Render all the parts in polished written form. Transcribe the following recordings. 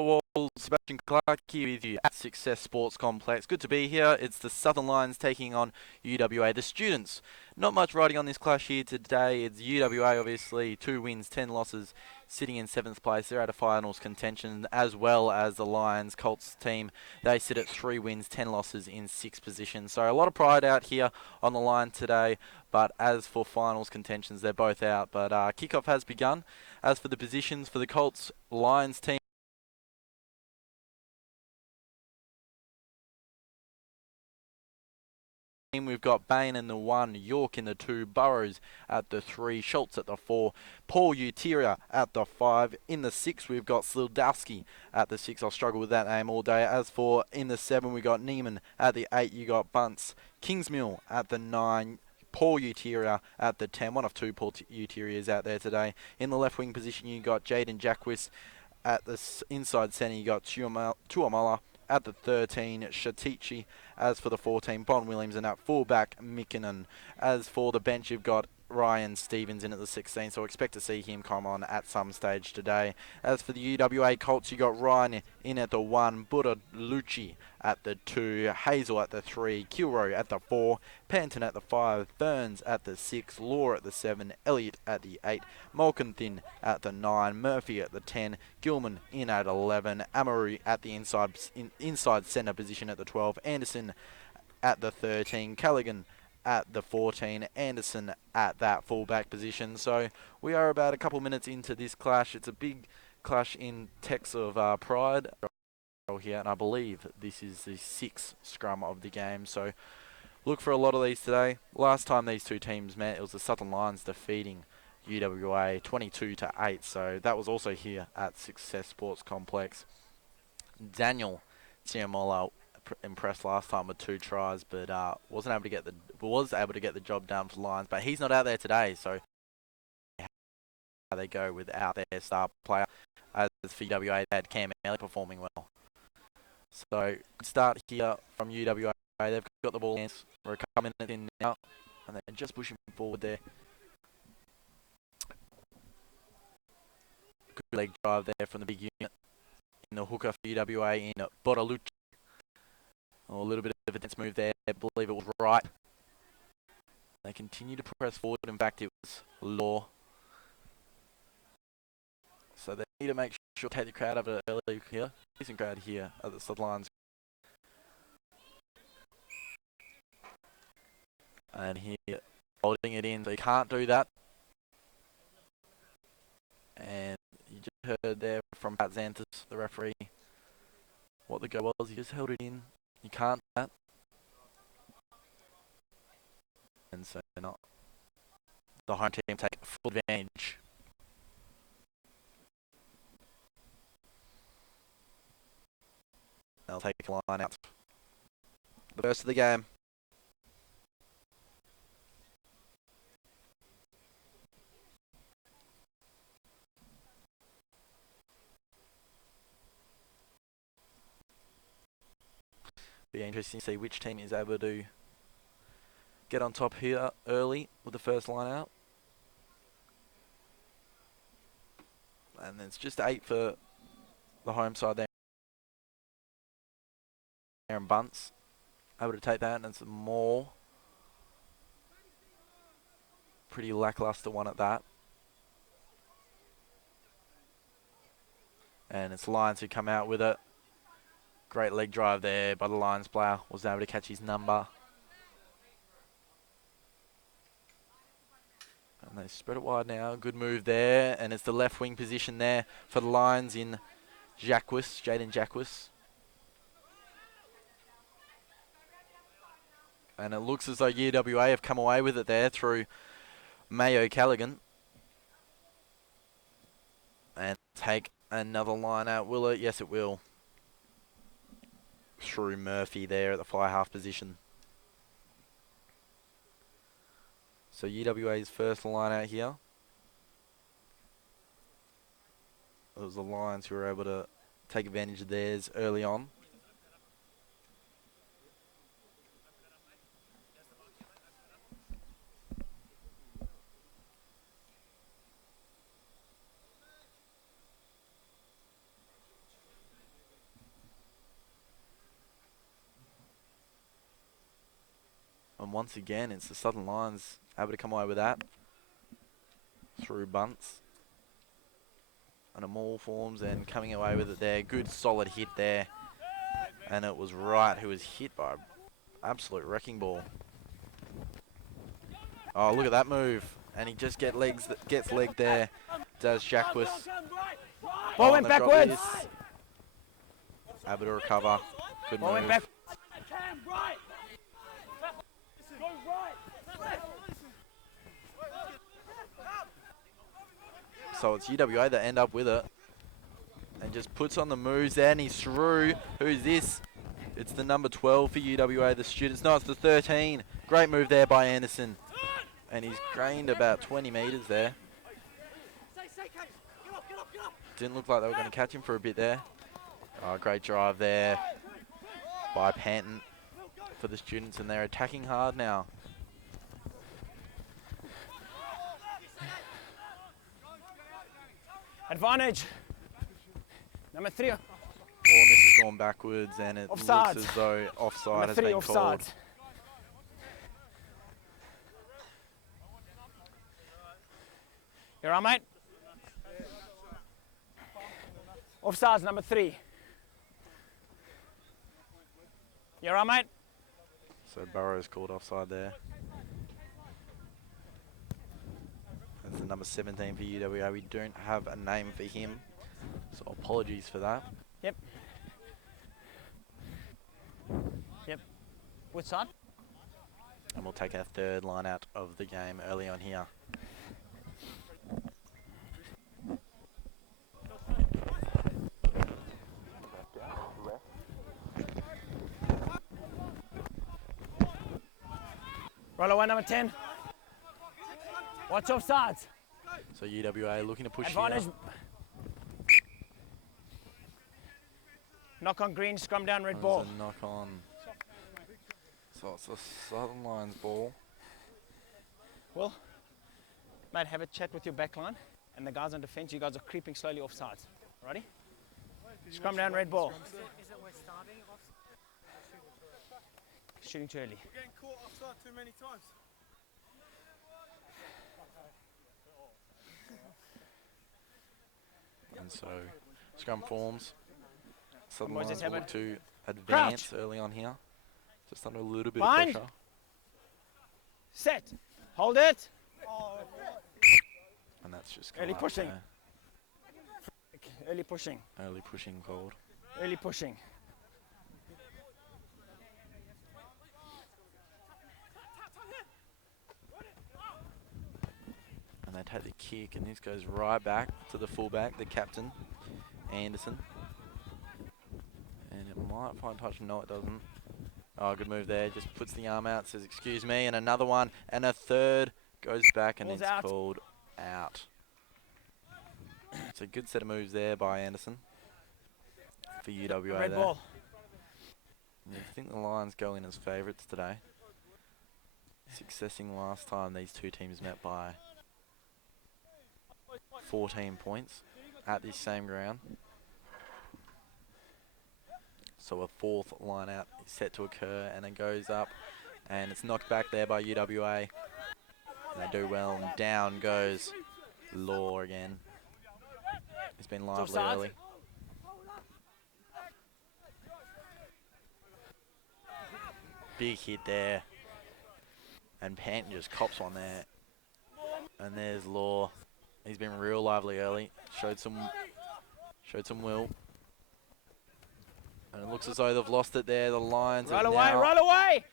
Walls, Sebastian Clark here with you at Success Sports Complex. Good to be here. It's the Southern Lions taking on UWA. The students, not much riding on this clash here today. It's UWA, obviously, 2 wins, 10 losses, sitting in 7th place. They're out of finals contention, as well as the Lions Colts team. They sit at 3 wins, 10 losses in 6th position. So a lot of pride out here on the line today. But as for finals contentions, they're both out. But kickoff has begun. As for the positions for the Colts Lions team, we've got Bain in the 1, York in the 2, Burrows at the 3, Schultz at the 4, Paul Uteria at the 5. In the 6, we've got Slidowski at the 6. I'll struggle with that name all day. As for in the 7, we got Neiman at the 8. You got Bunce, Kingsmill at the 9. Paul Uteria at the 10. One of 2 Paul Uterias out there today. In the left wing position, you got Jaden Jacquis. At the inside centre, you got Tuamala. At the 13, Shatichi. As for the 14, Bon Williams, and at fullback, Mikkonen. As for the bench, you've got Ryan Stevens in at the 16, so expect to see him come on at some stage today. As for the UWA Colts, you got Ryan in at the 1, Buddha Lucci at the 2, Hazel at the 3, Kilroy at the 4, Panton at the 5, Burns at the 6, Law at the 7, Elliott at the 8, Malkinthin at the 9, Murphy at the 10, Gilman in at 11, Amaru at the inside centre position at the 12, Anderson at the 13, Callaghan at the 14, Anderson at that fullback position. So we are about a couple minutes into this clash. It's a big clash in text of pride here, and I believe this is the 6th scrum of the game. So look for a lot of these today. Last time these two teams met, it was the Southern Lions defeating UWA 22-8. So that was also here at Success Sports Complex. Daniel Tiamola impressed last time with 2 tries, but was able to get the job done for the Lions. But he's not out there today, so how they go without their star player. As for UWA, they had Cam Elliott performing well. So good start here from UWA. They've got the ball for a couple minutes in now, and they're just pushing forward there. Good leg drive there from the big unit in the hooker for UWA in Bodalucci. A little bit of a dense move there. I believe it was right. They continue to press forward. In fact, it was Law. So they need to make sure to take the crowd over early here. Decent crowd here at the Southern Lions. And here, holding it in. So you can't do that. And you just heard there from Pat Xanthus, the referee, what the go was. He just held it in. You can't do that. And so not the home team take full advantage. They'll take a line out. The first of the game. Be interesting to see which team is able to get on top here early with the first line out. And it's just 8 for the home side there. Aaron Bunce able to take that, and it's more. Pretty lackluster one at that. And it's Lions who come out with it. Great leg drive there by the Lions player. Was able to catch his number. And they spread it wide now. Good move there. And it's the left wing position there for the Lions in Jaden Jacquis. And it looks as though UWA have come away with it there through Mayo Callaghan. And take another line out. Will it? Yes, it will. Through Murphy there at the fly half position. So UWA's first line out here. It was the Lions who were able to take advantage of theirs early on. And once again, it's the Southern Lions able to come away with that through bunts. And a maul forms and coming away with it there. Good solid hit there. And it was Wright who was hit by an absolute wrecking ball. Oh, look at that move. And he just gets legged there. Does Jacques. Ball went backwards. Able to recover. Good Ball move. went back. So it's UWA that end up with it. And just puts on the moves there, and he's through. Who's this? It's the number 12 for UWA, the students. No, it's the 13. Great move there by Anderson. And he's gained about 20 metres there. Didn't look like they were going to catch him for a bit there. Oh, great drive there by Panton for the students, and they're attacking hard now. Advantage. Number 3. Ball miss has gone backwards, and it Offside. looks as though offside Number has 3 been offside. called. You're on, mate. Offsides, number 3. You're on, mate. So Burrows called offside there. That's the number 17 for UWA. We don't have a name for him, so apologies for that. Yep. Yep. Which side? And we'll take our third line out of the game early on here. Roll away, number 10. Watch offsides. So UWA looking to push Advantage. here. Knock on green, scrum down, red There's ball. a knock on. So it's the Southern Lions ball. Will, mate, have a chat with your back line and the guys on defense. You guys are creeping slowly offsides. Ready? Scrum down, red ball. Is it we're starting off? Shooting too early. We're getting caught offside too many times. And so scrum forms. Southern Boys, Lions let's have will look it. to advance Crouch. early on here. Just under a little bit Bind. of pressure. Set. Hold it. And that's just Early come up pushing. there. Early pushing. Early pushing called. Early pushing. And they take the kick, and this goes right back to the fullback, the captain, Anderson. And it might find touch. No, it doesn't. Oh, good move there. Just puts the arm out, says, excuse me. And another one. And a third goes back, and Ball's it's out. called out. It's a good set of moves there by Anderson for UWA Red there. ball. And I think the Lions go in as favourites today. Successing last time these two teams met by 14 points at this same ground. So a fourth line out is set to occur, and it goes up, and it's knocked back there by UWA. And they do well, and down goes Law again. He's been lively offside. early. Big hit there. And Panton just cops one there. And there's Law. He's been real lively early. Showed some will. And it looks as though they've lost it there. The Lions Roll have away, now, roll away.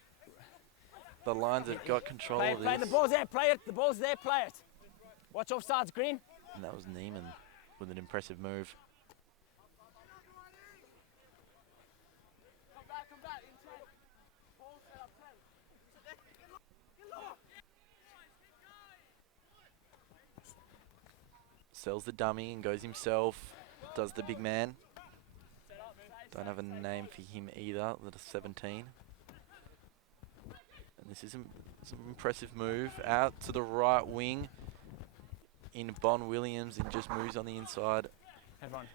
the Lions have got control Play of it, play it. this. The ball's there, play it. The ball's there, play it. Watch offsides, green. And that was Neiman with an impressive move. Sells the dummy and goes himself. Does the big man. Don't have a name for him either. The 17. And this is some impressive move out to the right wing in Bon Williams, and just moves on the inside. Have one.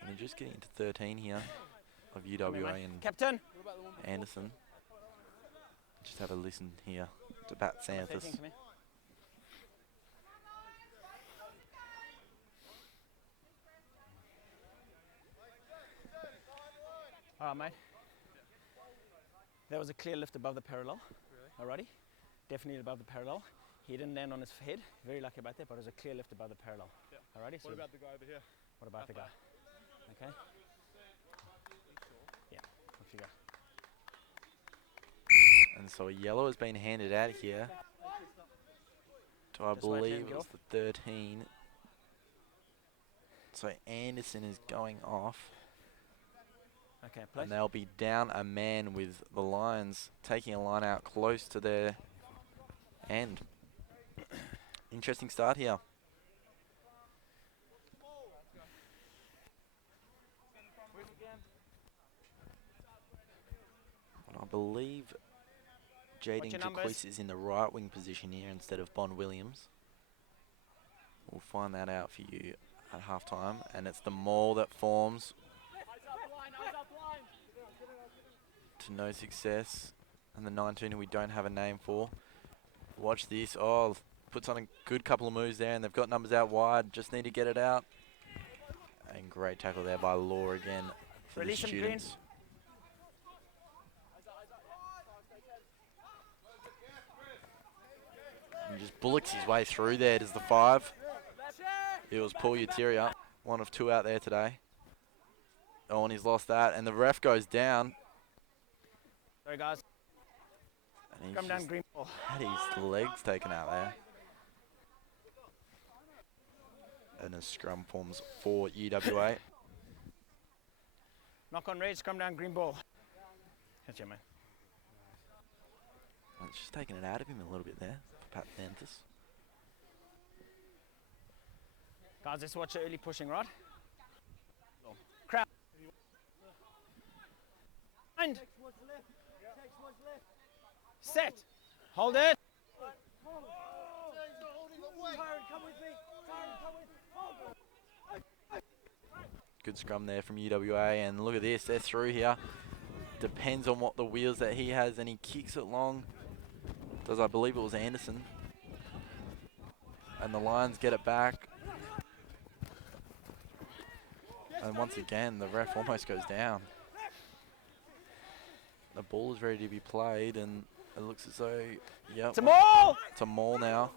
And they're just getting into 13 here. of UWA and Captain. Anderson. Just have a listen here to Bat Number Santhus. 13, come here. All right, mate. That was a clear lift above the parallel. Really? Alrighty. Definitely above the parallel. He didn't land on his head. Very lucky about that, but it was a clear lift above the parallel. Yeah. Alrighty. What about the guy over here? What about the guy? Okay. Yeah. Off you go. And so a yellow has been handed out here to, I Just wait for him believe to it get was off. the 13. So Anderson is going off. Okay, place. And they'll be down a man with the Lions taking a line out close to their end. Interesting start here. I believe Jaden your numbers? Jaquise is in the right wing position here instead of Bond Williams. We'll find that out for you at halftime. And it's the maul that forms to no success. And the 19 who we don't have a name for. Watch this. Oh, puts on a good couple of moves there, and they've got numbers out wide. Just need to get it out. And great tackle there by Law again for Release the him, Green. students. And just bullocks his way through there. Does the 5. It was Paul Uteria, one of 2 out there today. Oh, and he's lost that. And the ref goes down. Sorry, guys. And Come he's down, just green ball. had his legs taken out there. And a scrum forms for UWA. Knock on red, scrum down, green ball. Catch you, mate. And it's just taking it out of him a little bit there for Pat Santhus. Guys, let's watch the early pushing, right? Crowd. And set. Hold it. Good scrum there from UWA, and look at this, they're through here. Depends on what the wheels that he has, and he kicks it long. Does I believe it was Anderson. And the Lions get it back. And once again, the ref almost goes down. The ball is ready to be played, and it looks as though, yep, It's a maul. it's a maul now.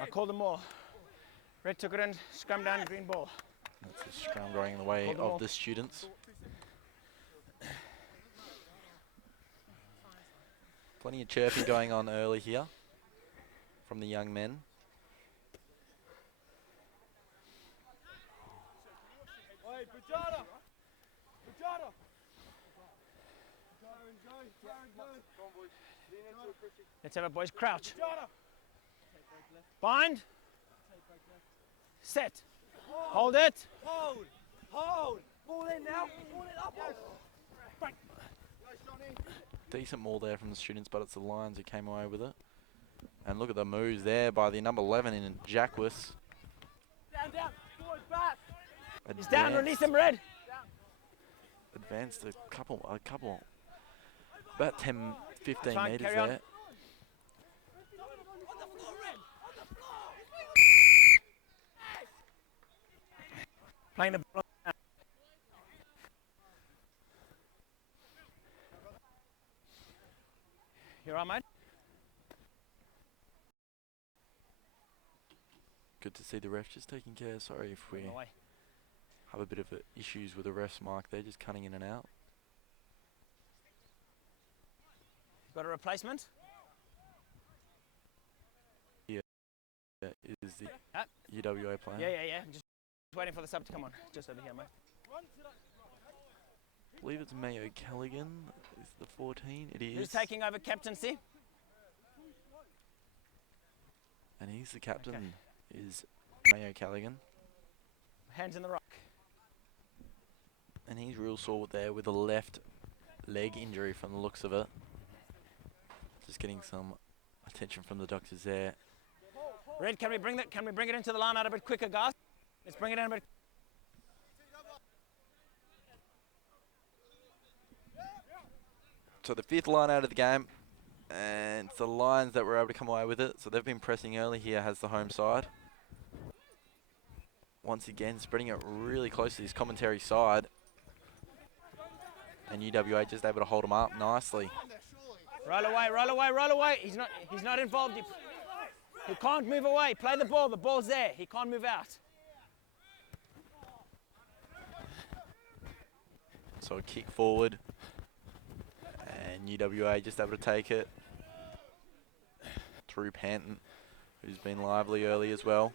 I called them all. Red took it in, scrum down, green ball. That's a scrum going in the way Hold them of all. the students. Plenty of chirping going on early here from the young men. Let's have it, boys. Crouch. Bind. Set. Hold it. Hold! Hold! Ball in now! Ball it up! Right. Nice, Johnny. Decent maul there from the students, but it's the Lions who came away with it. And look at the moves there by the number 11 in Jacquis. Down! Forward, back! He's down. Release him, Red. Advanced a couple, about 10, 15 Fine, metres carry on. there. Playing the ball. You all right, mate? Good to see the ref just taking care. Sorry if we Moving away. have a bit of issues with the ref's mark. They're just cutting in and out. Got a replacement? That is the Ah. UWA player. Yeah. Just waiting for the sub to come on. Just over here, mate. I believe it's Mayo Callaghan is the 14. It is. Who's taking over captaincy? And he's the captain, is Mayo Callaghan. Hands in the rock. And he's real sore there with a left leg injury from the looks of it. Just getting some attention from the doctors there. Red, can we bring it into the line out a bit quicker, guys? Let's bring it in a bit. So the 5th line out of the game, and it's the Lions that were able to come away with it. So they've been pressing early here, has the home side. Once again, spreading it really close to this commentary side. And UWA just able to hold them up nicely. Roll away, roll away, roll away. He's not involved. He can't move away. Play the ball. The ball's there. He can't move out. So a kick forward. And UWA just able to take it through Panton, who's been lively early as well.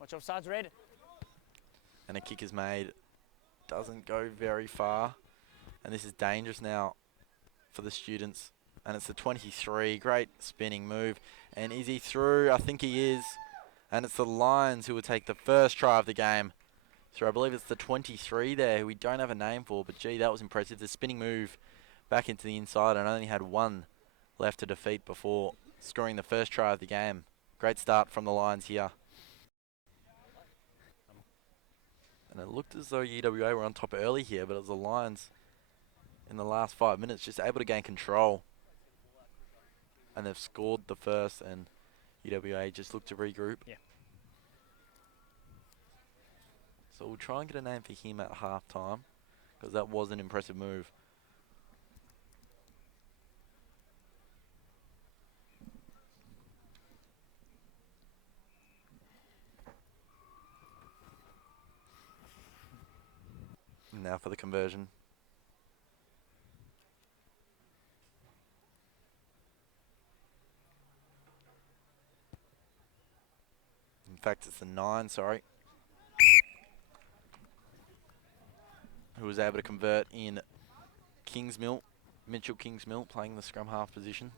Watch offsides, Red. And a kick is made. Doesn't go very far. And this is dangerous now for the students. And it's the 23. Great spinning move. And is he through? I think he is. And it's the Lions who will take the first try of the game. So I believe it's the 23 there, who we don't have a name for. But gee, that was impressive. The spinning move back into the inside, and only had one left to defeat before scoring the first try of the game. Great start from the Lions here. And it looked as though UWA were on top early here, but it was the Lions in the last 5 minutes just able to gain control. And they've scored the first, and UWA just looked to regroup. Yeah. So we'll try and get a name for him at half-time, because that was an impressive move. Now for the conversion. In fact, it's the 9, sorry. Who was able to convert in Kingsmill, Mitchell Kingsmill, playing the scrum half position.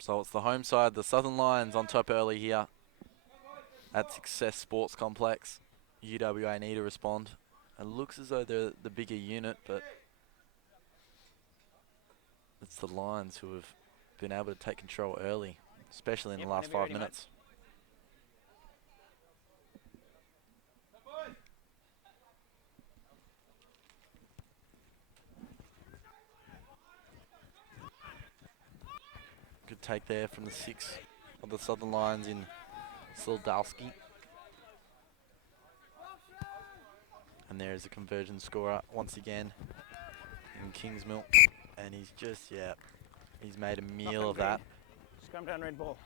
So it's the home side, the Southern Lions on top early here at Success Sports Complex. UWA need to respond. It looks as though they're the bigger unit, but it's the Lions who have been able to take control early, especially in the last 5 minutes. Good take there from the 6 of the Southern Lions in Sildowski. And there is a conversion scorer once again in Kingsmill. And he's just, he's made a meal of that. Scrum down, Red ball.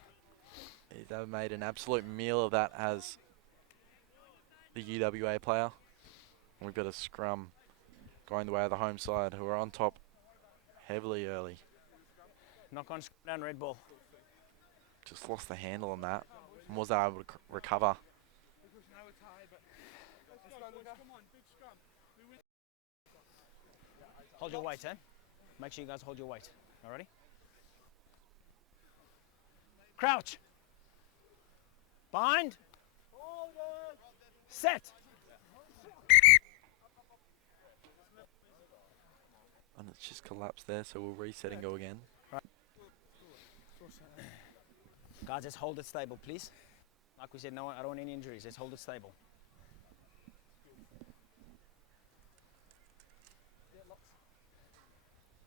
He's made an absolute meal of that as the UWA player. And we've got a scrum going the way of the home side, who are on top heavily early. Knock on, scrum down, Red ball. Just lost the handle on that and was able to recover. Hold your weight, eh? Make sure you guys hold your weight. Alrighty? Crouch. Bind. Set. And it's just collapsed there, so we'll reset and go again. Guys, let's hold it stable, please. Like we said, no, I don't want any injuries. Let's hold it stable.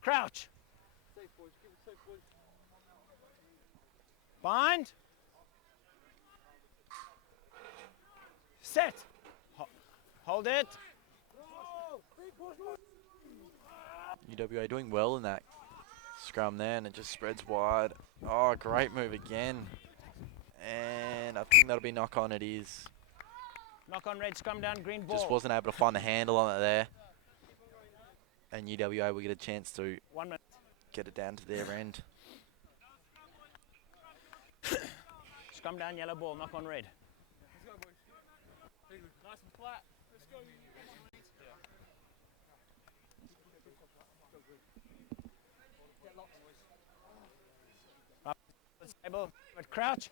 Crouch. Bind. Set. Hold it. UWA doing well in that scrum there, and it just spreads wide. Oh, great move again. And I think that'll be knock on. It is. Knock on, Red, scrum down, green ball. Just wasn't able to find the handle on it there. And UWA will get a chance to 1 minute. get it down to their end. Scrum down, yellow ball, knock on, Red. Nice and flat. Let's go. Stable, but crouch.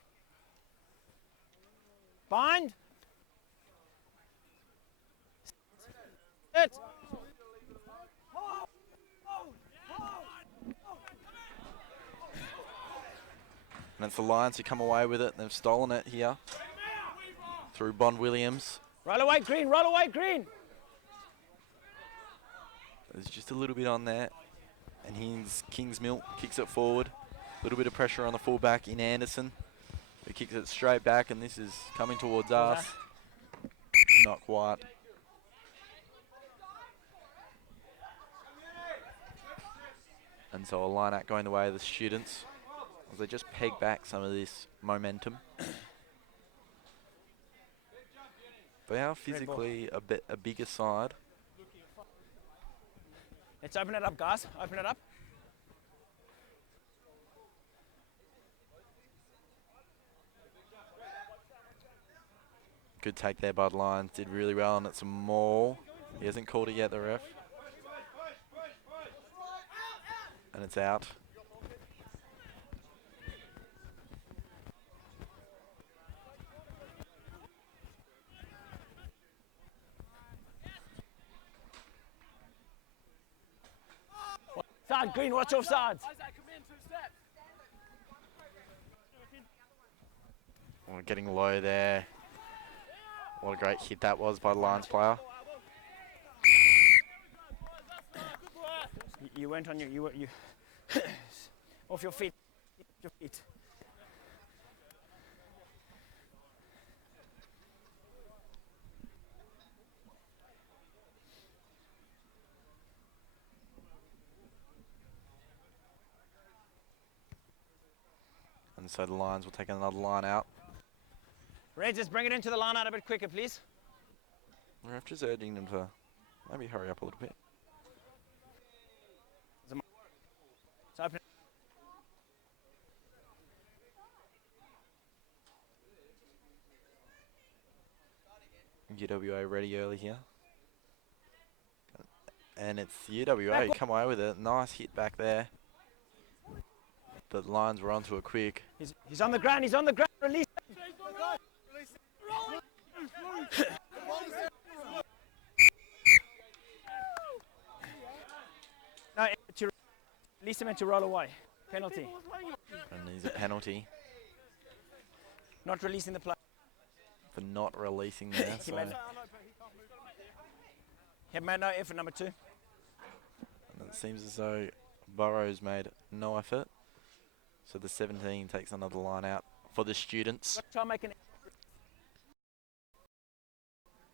Bind. Set. And it's the Lions who come away with it. They've stolen it here through Bond Williams. Roll away, Green. Roll away, Green. There's just a little bit on there. And here's Kingsmill, kicks it forward. A little bit of pressure on the fullback in Anderson. He kicks it straight back, and this is coming towards us. Not quite. And so a line out going the way of the students as they just peg back some of this momentum. They are physically a bigger side. Let's open it up, guys. Open it up. Good take there by the Lions. Did really well, and it's a maul. He hasn't called it yet, the ref. And it's out. Side, Green, watch off sides. We're getting low there. What a great hit that was by the Lions player. You went on you off your feet. Your feet. And so the Lions will take another line out. Reds, just bring it into the line out a bit quicker, please. The ref just urging them to maybe hurry up a little bit. It's open. UWA ready early here. And it's UWA come away with it. Nice hit back there. But the Lions were onto it quick. He's on the ground. He's on the ground. Release. No, release him and to roll away. Penalty. And there's a penalty Not releasing the play. for not releasing there. He So, made no effort, number 2. and it seems as though Burrows made no effort. So the 17 takes another line out for the students. Try and make an.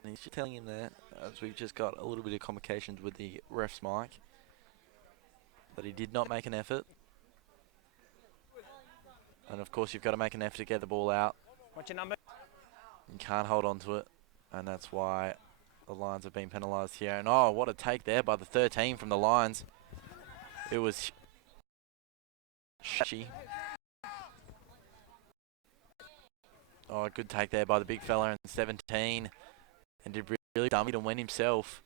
And he's just telling him there, as we've just got a little bit of complications with the ref's mic, that he did not make an effort. And of course you've got to make an effort to get the ball out. What's your number? You can't hold on to it, and that's why the Lions have been penalised here. And oh, what a take there by the 13 from the Lions. It was Shashi. Oh, good take there by the big fella in 17. And did really dummy and went himself.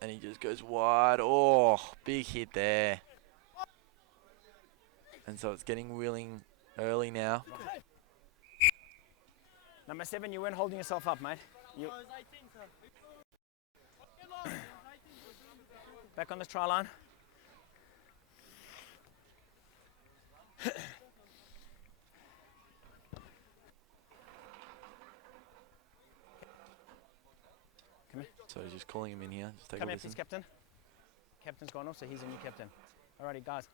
And he just goes wide. Oh, big hit there. And so it's getting willing early now. Number 7, you weren't holding yourself up, mate. Back on the try line. Come here. So he's just calling him in here. Just take Come a here, listen. please, Captain. Captain's gone off, so he's a new captain. Alrighty, guys.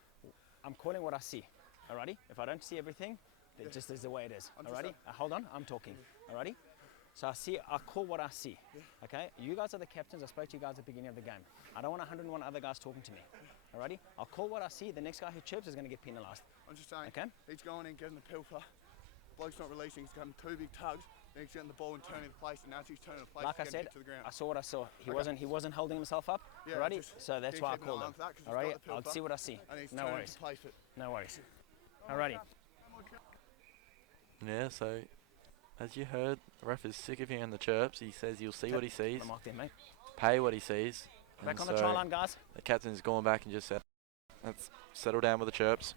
I'm calling what I see. Alrighty? If I don't see everything, it just is the way it is. Alrighty? Hold on, I'm talking. Alrighty? So I call what I see. Okay? You guys are the captains. I spoke to you guys at the beginning of the game. I don't want 101 other guys talking to me. Alrighty? I'll call what I see. The next guy who chirps is going to get penalised. I'm just saying, Okay? he's going in, getting the pilfer. Bloke's not releasing, he's having 2 big tugs. Then he's getting the ball and turning the place, and now he's turning the place. Like I getting said, it to the ground. I saw what I saw. He wasn't holding himself up. Yeah, Alrighty? just So that's keep why I keeping called an him. eye on that 'cause he's Alrighty? got the I'll pilfer, see what I see. and he's No turning worries. to place it. No worries. Alrighty. Yeah, so as you heard, the ref is sick of hearing the chirps. He says you'll see what he sees, Mark there, mate. pay what he sees. Back And on the so try line, guys. the captain's gone back and just said, let's settle down with the chirps.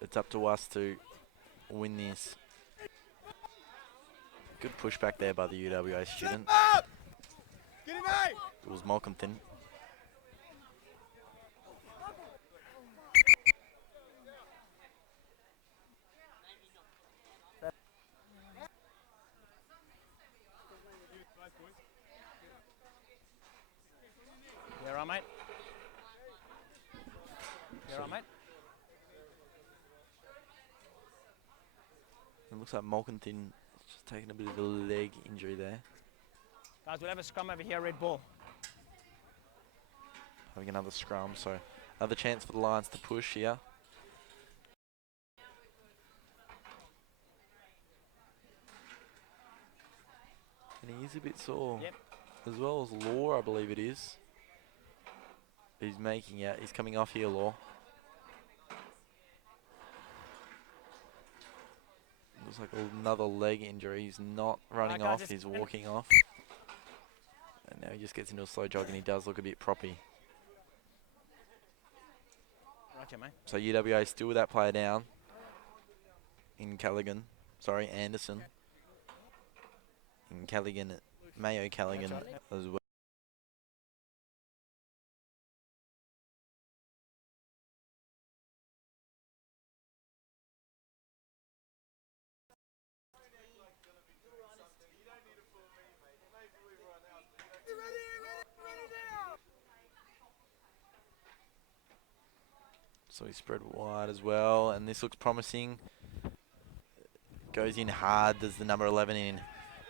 It's up to us to win this. Good pushback there by the UWA student. Get him, mate! It was Malcolm Thin. It looks like Malkinson just taking a bit of a leg injury there. Guys, we'll have a scrum over here, red ball. Having another scrum, so another chance for the Lions to push here. And he is a bit sore. Yep. As well as Law, I believe it is. He's making out. He's coming off here, Law. Looks like another leg injury. He's not running guys, off, he's walking off. And now he just gets into a slow jog and he does look a bit proppy. Right, mate. So UWA still with that player down in Callaghan. Sorry, Anderson. In Callaghan, Mayo Callaghan as well. So he spread wide as well, and this looks promising. Goes in hard, does the number 11 in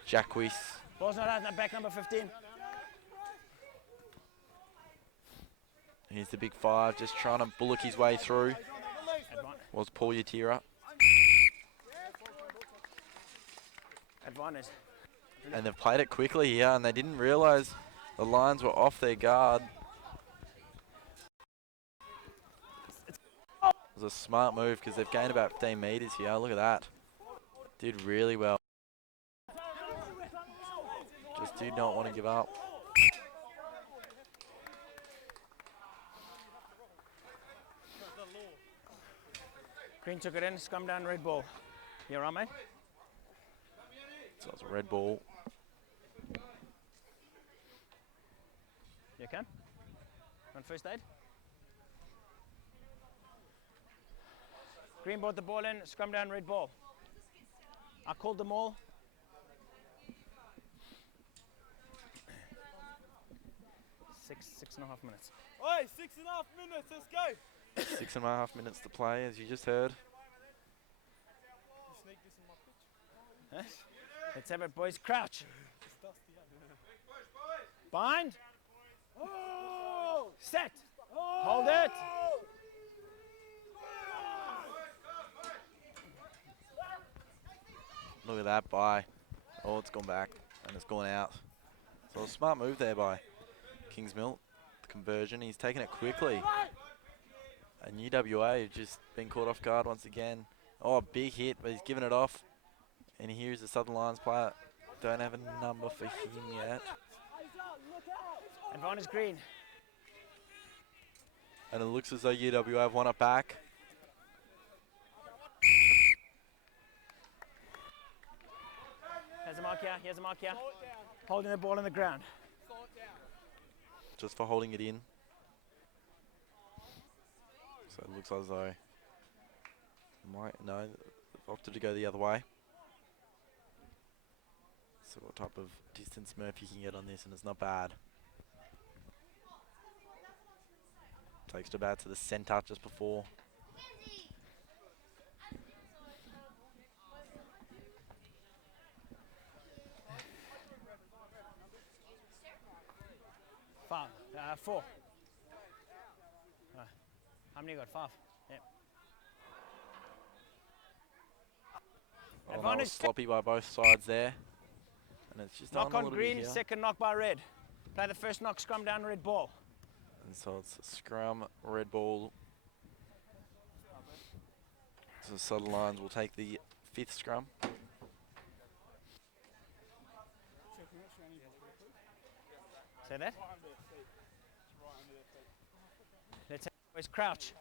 Jacquis. Ball's not out, back number 15. Here's the big 5, just trying to bullock his way through. Was Paul Yatira. Advantage. And they've played it quickly here, and they didn't realise the Lions were off their guard. It was a smart move because they've gained about 15 metres here. Look at that. Did really well. Just did not want to give up. Green took it in, scum down, red ball. You alright, mate? So it's a red ball. You can? On first aid? Green brought the ball in, scrum down, red ball. I called them all. Six and a half minutes. Oi, 6.5 minutes, let's go. 6.5 minutes to play, as you just heard. You sneak this in my pitch. Huh? Let's have it, boys. Crouch. Bind. Oh! Set. Hold it. Look at that by. Oh, it's gone back and it's gone out. So a smart move there by Kingsmill. The conversion, he's taken it quickly. And UWA have just been caught off guard once again. Oh, a big hit, but he's given it off. And here's the Southern Lions player. Don't have a number for him yet. Advantage green. And it looks as though UWA have won it back. Here's a mark here, here's a mark here. Holding the ball on the ground. Just for holding it in. So it looks as though no, they've opted to go the other way. So what type of distance Murphy can get on this, and it's not bad. Takes it about to the centre just before. Four. How many you got? 5. Yep. Oh, that Advantage. was sloppy by both sides there. And it's just Knock a on little green, bit here. second knock by red. Play the first knock, scrum down, red ball. And so it's a scrum, red ball. So the Southern Lions will take the 5th scrum. Say that? Let's have boys crouch.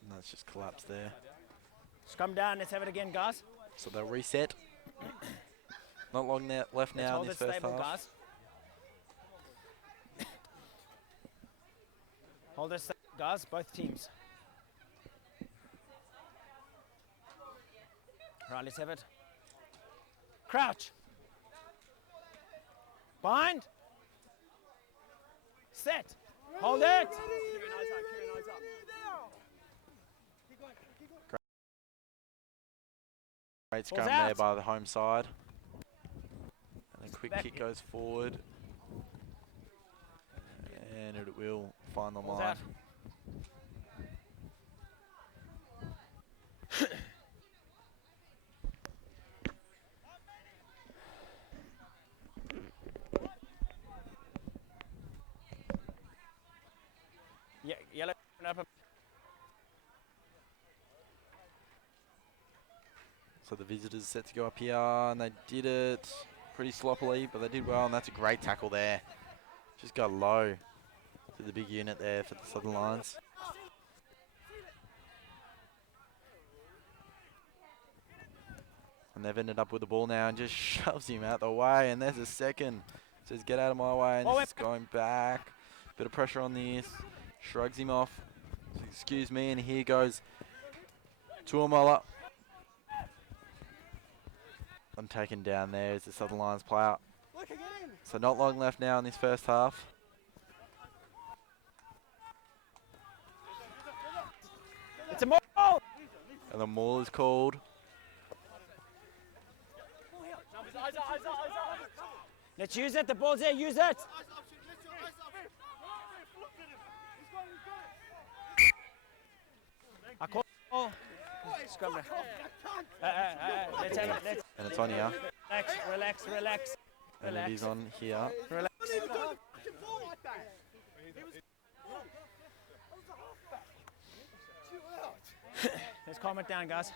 And that's just collapsed there. Scrum down, let's have it again, guys. So they'll reset. Not long left Let's now in hold this it first stable, half. guys. Hold it stable, guys, both teams. Right, let's have it. Crouch. Bind. Set. Hold it. Keep your eyes up, keep your eyes up. Keep going, keep going. Great Ball's scrum there out. by the home side. And a quick Back. kick goes forward. And it will find the Ball's line. out. Yeah, yellow. Up. So the visitors set to go up here, and they did it pretty sloppily, but they did well, and that's a great tackle there. Just got low to the big unit there for the Southern Lions. And they've ended up with the ball now and just shoves him out the way, and there's a second. Says, get out of my way, and it's going back. Bit of pressure on this. Shrugs him off. Says, excuse me, and here goes Tuamala. I'm taken down there as the Southern Lions player. So not long left now in this first half. It's a maul. And the maul is called. Let's use it. The ball's there. Use it. I call. Scrum. Let's have it. Let's And it's on here. relax. And it is on here. Relax. Let's calm it down, guys.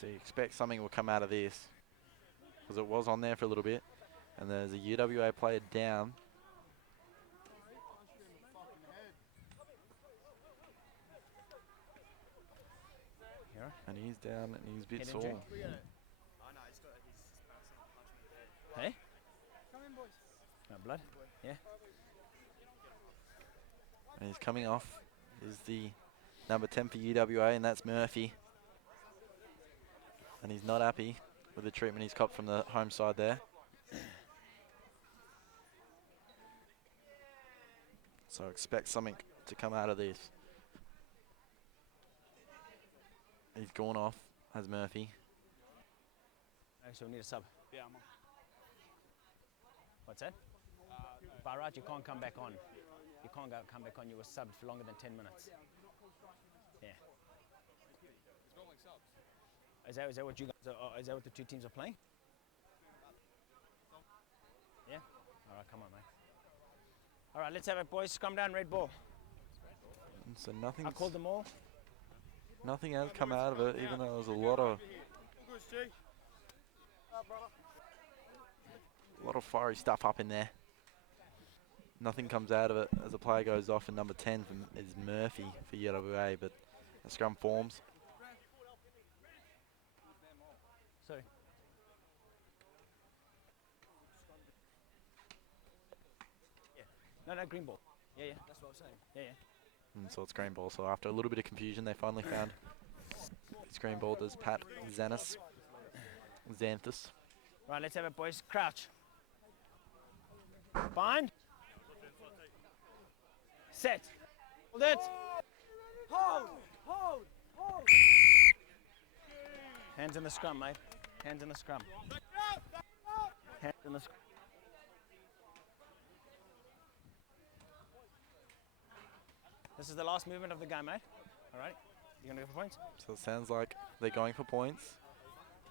So you expect something will come out of this. Because it was on there for a little bit. And there's a UWA player down. Here. And he's down and he's a bit Head sore. injury. Hey? No blood? Yeah. And he's coming off. Is the number 10 for UWA, and that's Murphy. And he's not happy with the treatment he's copped from the home side there. So expect something to come out of this. He's gone off, has Murphy. Actually, we need a sub. Yeah, I'm on. What's that? Barat, you can't come back on. You can't come back on. You were subbed for longer than 10 minutes. Yeah. Is that what you guys are, is that what the two teams are playing? Yeah? All right, come on, mate. All right, let's have it, boys. Scrum down, red ball. And so nothing. I called them all. Nothing has come out of it, even though there was a lot of fiery stuff up in there. Nothing comes out of it as the player goes off, and number 10 is Murphy for UWA, but the scrum forms. Sorry. Yeah. No, green ball. Yeah. That's what I was saying. Yeah. And so it's green ball. So after a little bit of confusion, they finally found it's green ball. Does Pat Xanthus. Right, let's have it, boys. Crouch. Bind. Set. Hold it. Hold. Hands in the scrum, mate. Hands in the scrum. Hands in the scrum. This is the last movement of the game, mate. All right. You gonna go for points? So it sounds like they're going for points.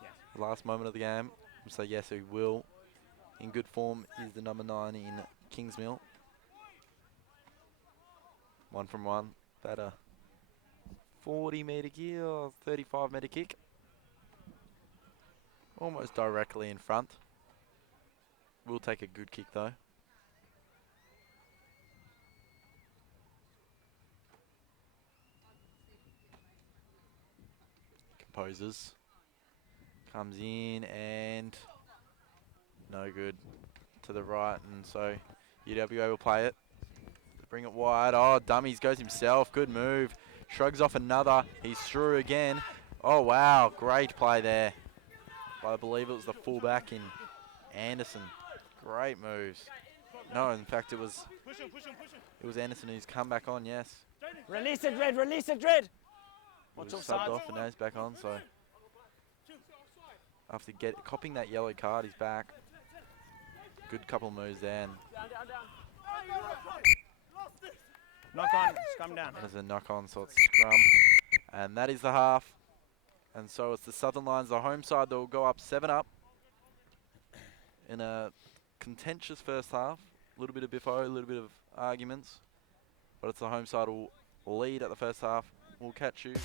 Yeah. The last moment of the game. So yes, he will. In good form is the number 9 in Kingsmill. 1 from 1. About a 40-metre kick or 35-metre kick. Almost directly in front. Will take a good kick though. Composes. Comes in and no good to the right, and so UWA will play it. Bring it wide. Oh, dummies goes himself. Good move. Shrugs off another. He's through again. Oh, wow. Great play there. I believe it was the fullback in Anderson, great moves. No, in fact, it was Anderson who's come back on. Yes, Release it, Red. Release it, Red. he What's was offside? subbed off and now he's back on. So after copying that yellow card, he's back. Good couple of moves there. And Knock on. Scrum down. there's a knock on, so it's scrum, and that is the half. And so it's the Southern Lions, the home side, that will go up 7-up in a contentious first half. A little bit of biffo, a little bit of arguments, but it's the home side will lead at the first half. We'll catch you.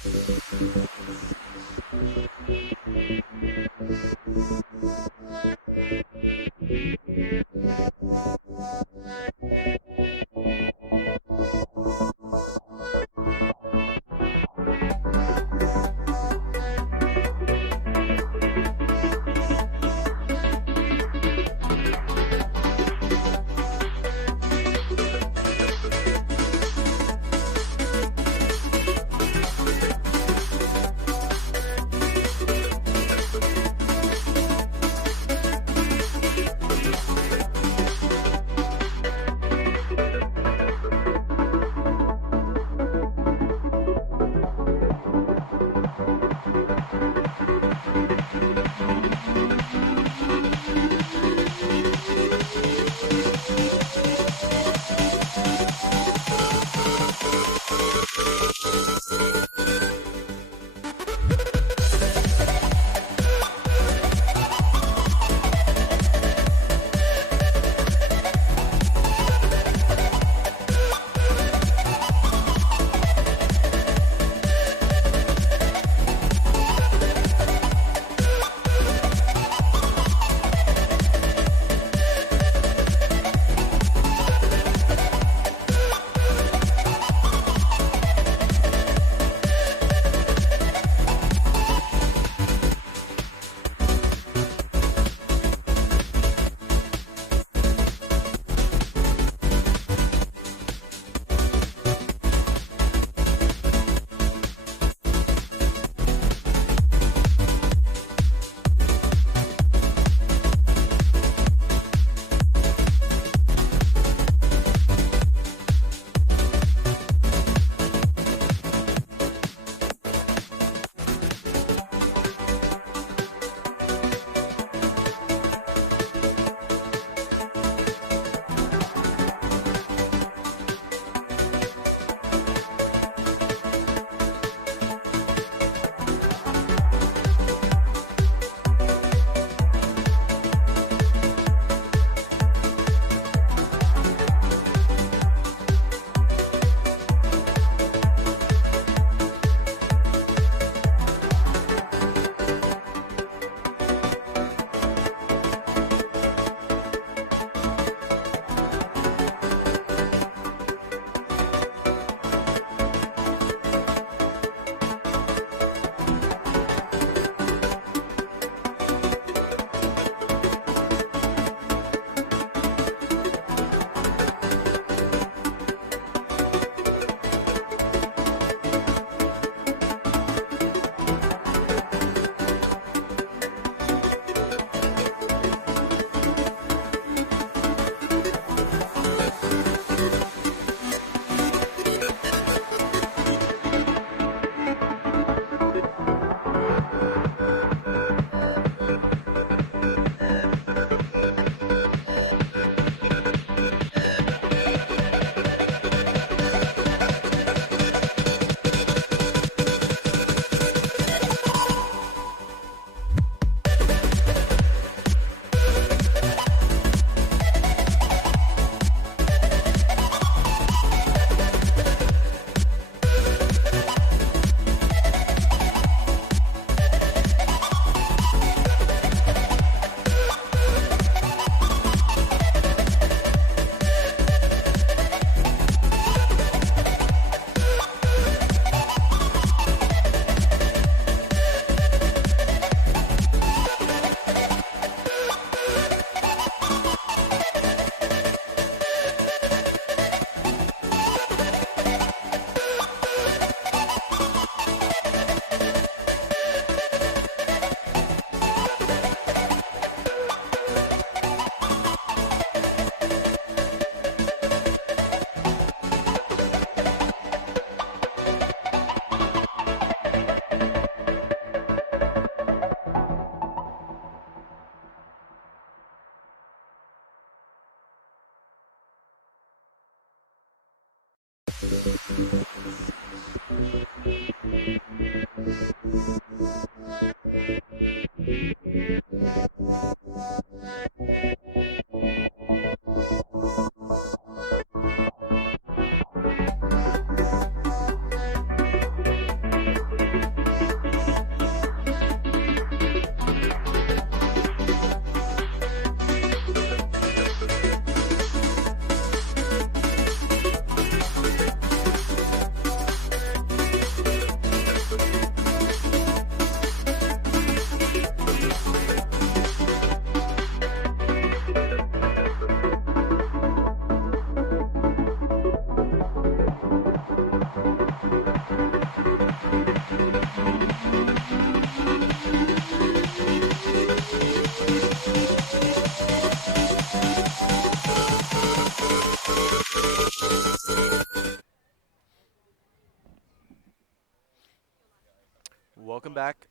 welcome back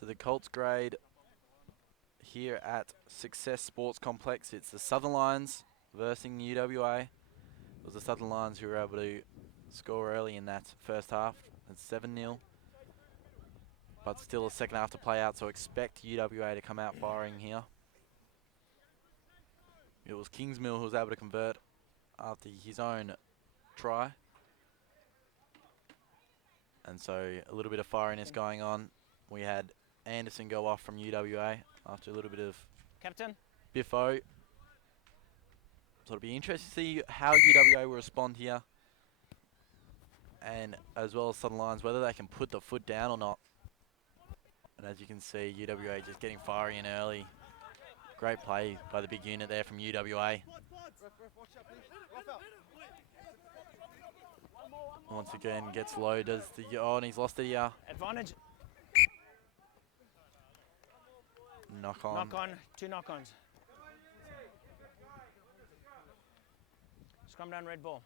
to the Colts grade here at Success Sports Complex. It's the Southern Lions versus UWA. It was the Southern Lions who were able to score early in that first half. It's 7-0. But still a second half to play out, so expect UWA to come out firing here. It was Kingsmill who was able to convert after his own try. And so a little bit of firiness going on. We had Anderson go off from UWA after a little bit of Captain. biffo. So it'll be interesting to see how UWA will respond here. And as well as Southern Lions, whether they can put the foot down or not. And as you can see, UWA just getting fiery in early. Great play by the big unit there from UWA. Once again, gets low, does the, oh, and he's lost it here. Advantage. Knock on. Knock on. 2 knock-ons. Scrum down, red ball.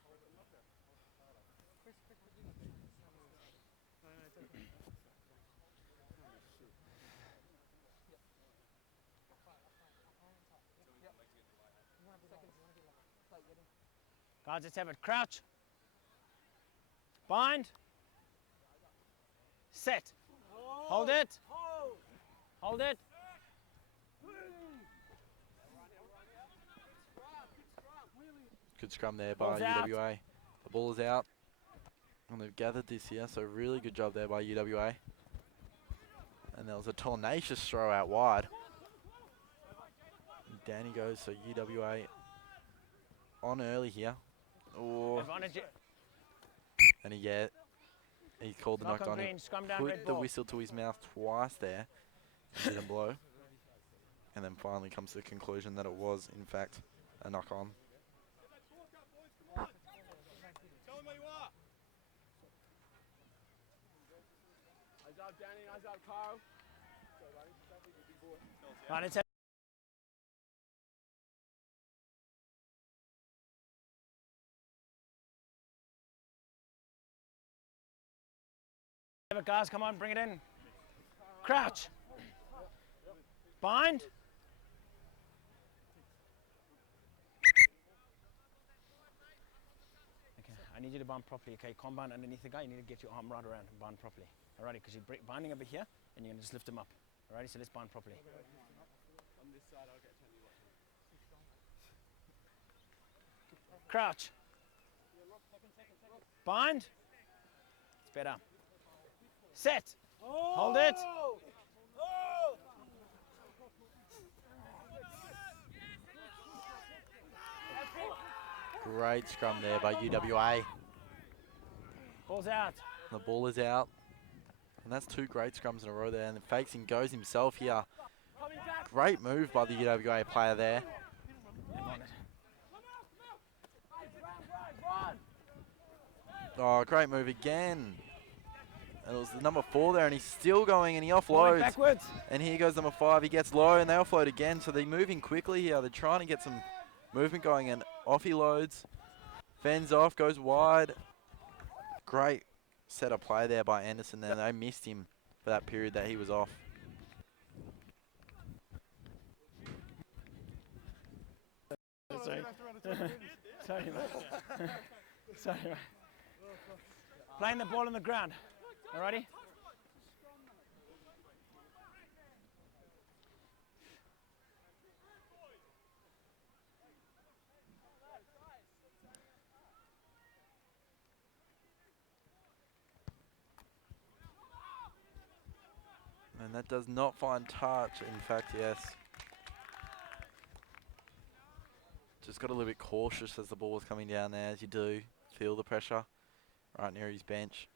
Guys, let's have it. Crouch. Bind. Set. Hold it. Hold it. Good scrum there by Ball's out. UWA. The ball is out. And they've gathered this here, so really good job there by UWA. And there was a tenacious throw out wide. And Danny goes, so UWA on early here. Oh, Advantage. and he called the knock on. He green. Scrum down, put red the ball. whistle to his mouth twice there. Didn't blow. And then finally comes to the conclusion that it was, in fact, a knock on. Tell him where you are. Eyes up, Danny. Eyes up, Carl. Right, let's have it, guys. Come on, bring it in. Crouch. Bind. Okay, I need you to bind properly, okay? Can't bind underneath the guy. You need to get your arm right around and bind properly. Alrighty, because you're binding over here and you're going to just lift him up. Alrighty, so let's bind properly. On this side, I'll get Tony watching. Crouch. Bind. It's better. Set. Hold it. Great scrum there by UWA. Ball's out. The ball is out. And that's 2 great scrums in a row there. And fakes and goes himself here. Great move by the UWA player there. Oh, great move again. And it was the number 4 there, and he's still going, and he offloads. Backwards. And here goes number 5. He gets low, and they offload again. So they're moving quickly here. They're trying to get some movement going, and off he loads. Fends off, goes wide. Great set of play there by Anderson there. They missed him for that period that he was off. Sorry. Sorry, mate. Sorry, mate. Playing the ball on the ground. Alrighty? And that does not find touch. In fact, yes. Just got a little bit cautious as the ball was coming down there, as you do. Feel the pressure right near his bench.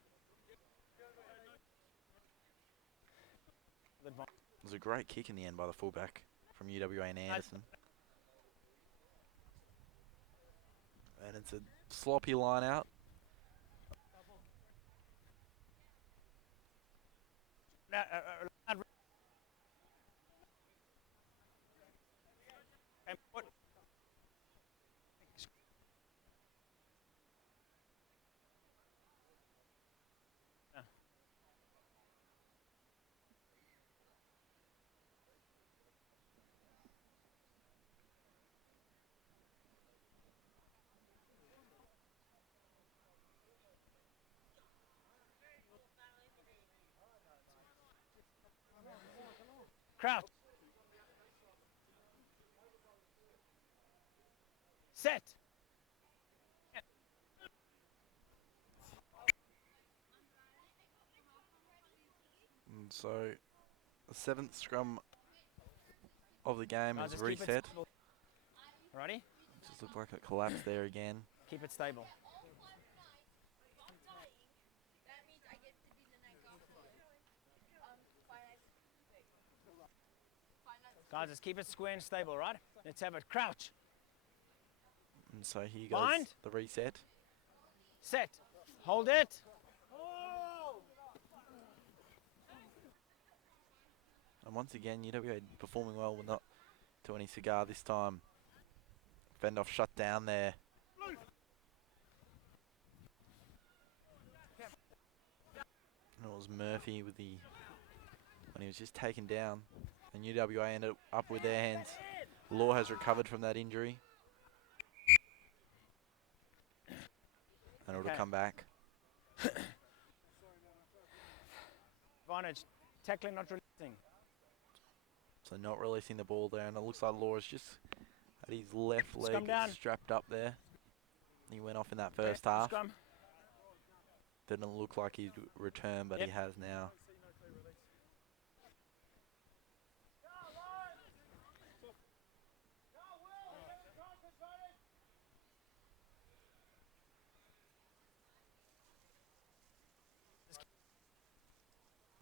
It was a great kick in the end by the fullback from UWA and Anderson. And it's a sloppy line out. And put Crouch. Set. And so the 7th scrum of the game Now is just keep it reset. stable. Ready? Just looked like it collapsed there again. Keep it stable. Guys, just keep it square and stable, right? Let's have it. Crouch. And so here goes Bind. the reset. Set. Hold it. And once again, UWA performing well, will not do any cigar this time. Fendoff shut down there. And it was Murphy with when he was just taken down. And UWA ended up with their hands. Law has recovered from that injury. And it'll Okay. come back. Advantage. Tackling, not releasing. So not releasing the ball there. And it looks like Law has just had his left Scrum leg down. strapped up there. He went off in that first half. Scrum. Didn't look like he'd return, but Yep. he has now.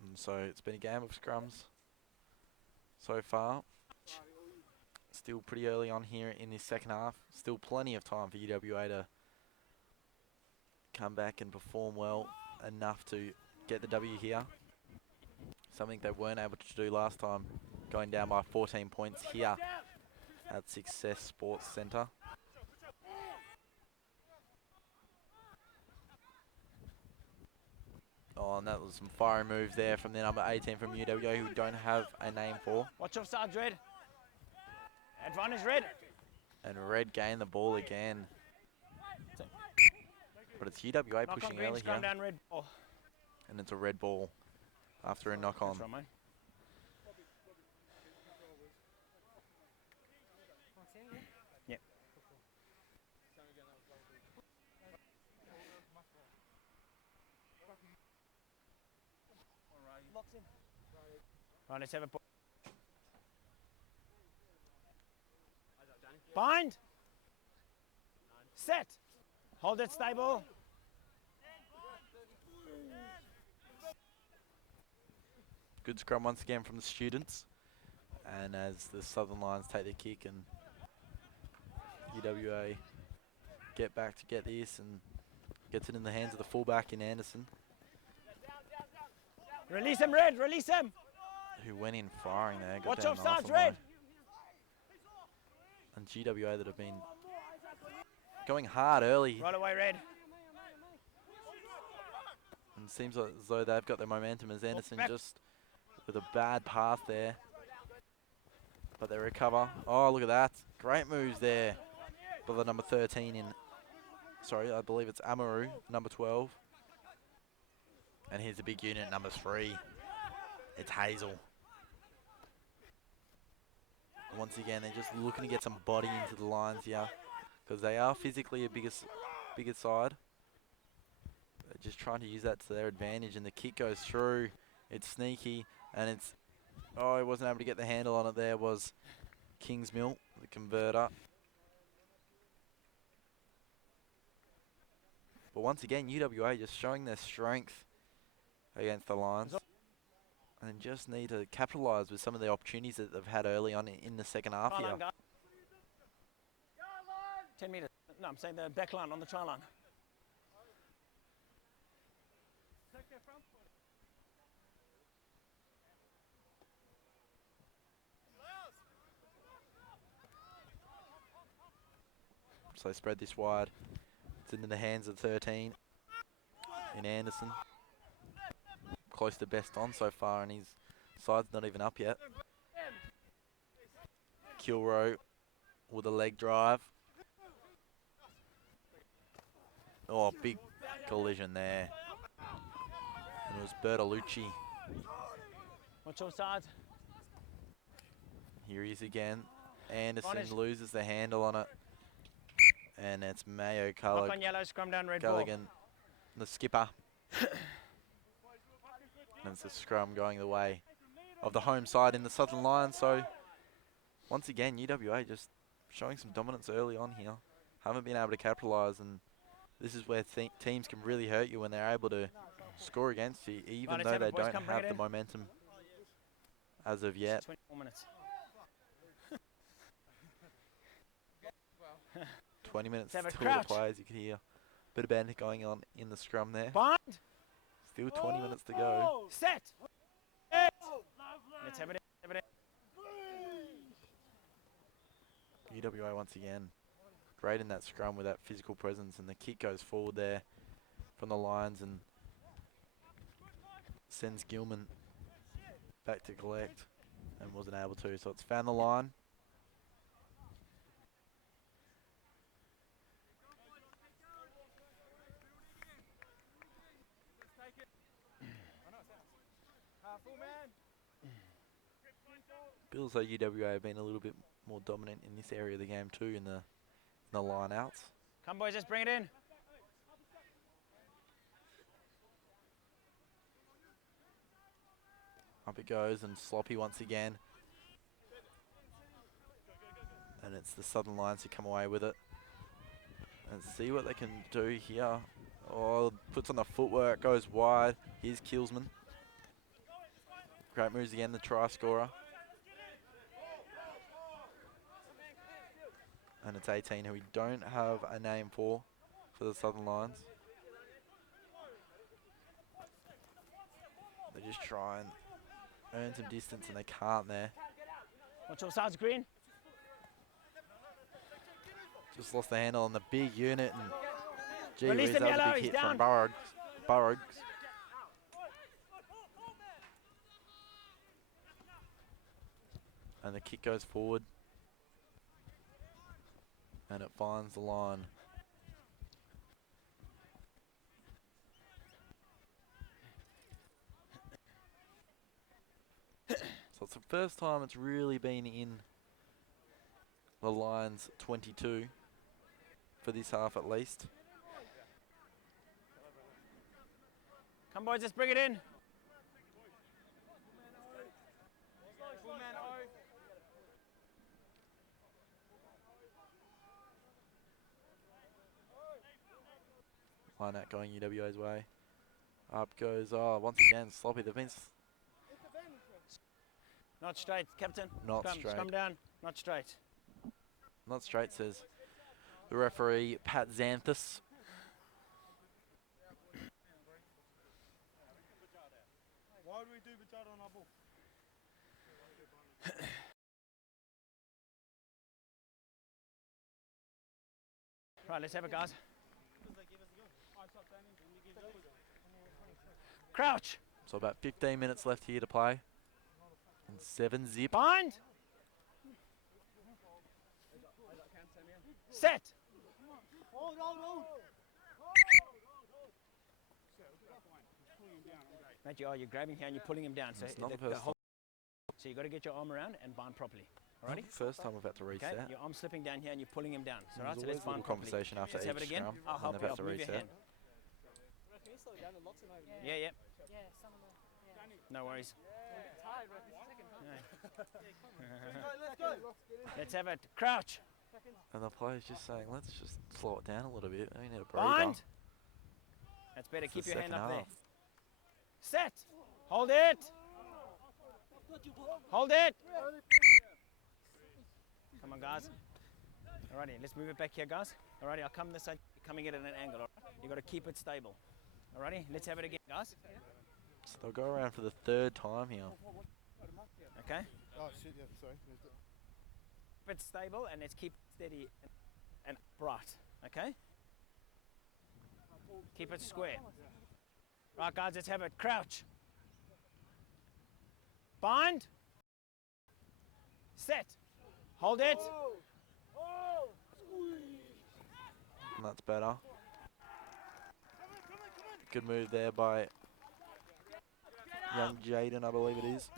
And so it's been a game of scrums so far. Still pretty early on here in this second half. Still plenty of time for UWA to come back and perform well enough to get the W here. Something they weren't able to do last time, going down by 14 points here at Success Sports Centre. Oh, and that was some fiery moves there from the number 18 from UWA, who don't have a name for. Watch offsides, Red. Advantage, Red. And Red gained the ball again. But it's UWA Knock on pushing green, early scrum here. down, Red. Oh, And it's a red ball after a knock on. that's right, mate. Yep. Right, let's have a bind. Set. Hold it stable. Good scrum once again from the students. And as the Southern Lions take their kick and UWA get back to get this and gets it in the hands of the fullback in Anderson, Release him, Red. Release him. who went in firing there. Got Watch down nice offsides, and Red. low. And GWA that have been going hard early. Right away, Red. And seems like as though they've got their momentum as Anderson back. just with a bad pass there. But they recover. Oh, look at that. Great moves there by the number 13 in, sorry, I believe it's Amaru, number 12. And here's the big unit, number 3. It's Hazel. And once again, they're just looking to get some body into the lines here because they are physically a bigger side. They're just trying to use that to their advantage, and the kick goes through. It's sneaky, and it's, oh, he wasn't able to get the handle on it there, was Kingsmill, the converter. But once again, UWA just showing their strength against the Lions. And just need to capitalise with some of the opportunities that they've had early on in the second half Try here. line, guys. 10 metres. No, I'm saying the back line on the try line. So they spread this wide. It's into the hands of 13 in Anderson. Close to best on so far, and his side's not even up yet. Kilroe with a leg drive. Oh, big collision there. And it was Bertolucci. Watch offsides. Here he is again. Anderson Advantage. loses the handle on it. And it's Mayo Knock on yellow, scrum down, red ball. Gulligan, the skipper. And it's a scrum going the way of the home side in the Southern Lions. So, once again, UWA just showing some dominance early on here. Haven't been able to capitalise, and this is where teams can really hurt you when they're able to score against you, even Right, though they boys, don't come bring have it the in. momentum as of yet. 24 minutes. 20 minutes Let's have a still to crouch. play, as you can hear. Bit of banter going on in the scrum there. Bind. Still 20 minutes to go. Set. Set. Let's have it in. Have it in. UWA once again great in that scrum with that physical presence, and the kick goes forward there from the Lions and sends Gilman back to collect and wasn't able to, so it's found the line. Feels like UWA have been a little bit more dominant in this area of the game too, in the line outs. Come boys, let's bring it in. Up it goes, and sloppy once again. And it's the Southern Lions who come away with it. And see what they can do here. Oh, puts on the footwork, goes wide. Here's Kilsman. Great moves again, the try scorer. And it's 18, who we don't have a name for the Southern Lions. They just try and earn some distance, and they can't there. Watch all sides green. Just lost the handle on the big unit, and gee Release whiz, him, that was a yellow, big he's hit from down. Burrogs. And the kick goes forward. And it finds the line. So it's the first time it's really been in the Lions 22 for this half at least. Come boys, let's bring it in. Line out going UWA's way. Up goes, oh, once again, sloppy. They've been Not straight, Captain. Not Scrum, straight. Scrum down, not straight. not straight, says the referee, Pat Xanthus. Why do we do Bajada on our ball? Right, let's have it, guys. Crouch. So about 15 minutes left here to play. And 7 zip. Bind. Set. Mate, you're grabbing here and you're pulling him down. So It's not the the first whole, so you got to get your arm around and bind properly. Alrighty? First time I've had to reset. Okay, your arm's slipping down here and you're pulling him down. So, right, so There's let's always a little bind properly. conversation after Let's each have it again. scrum, I'll and help they've you had out. to Move your reset. hand. Yeah, yeah. No worries. Let's have it. Crouch. And the player's just saying, let's just slow it down a little bit. We need a breather. Bind. That's better. It's Keep the your hand second up there. half. Set. Hold it. Hold it. Come on, guys. Alrighty, let's move it back here, guys. Alrighty, I'll come this side. You're coming in at an angle. All right? You got to keep it stable. Alrighty, let's have it again, guys. So they'll go around for the third time here. Okay. Oh shit, yeah, sorry. Keep it stable and let's keep it steady and upright. Okay. Keep it square. Right, guys, let's have it. Crouch. Bind. Set. Hold it. And that's better. Good move there by young Jaden, I believe it is.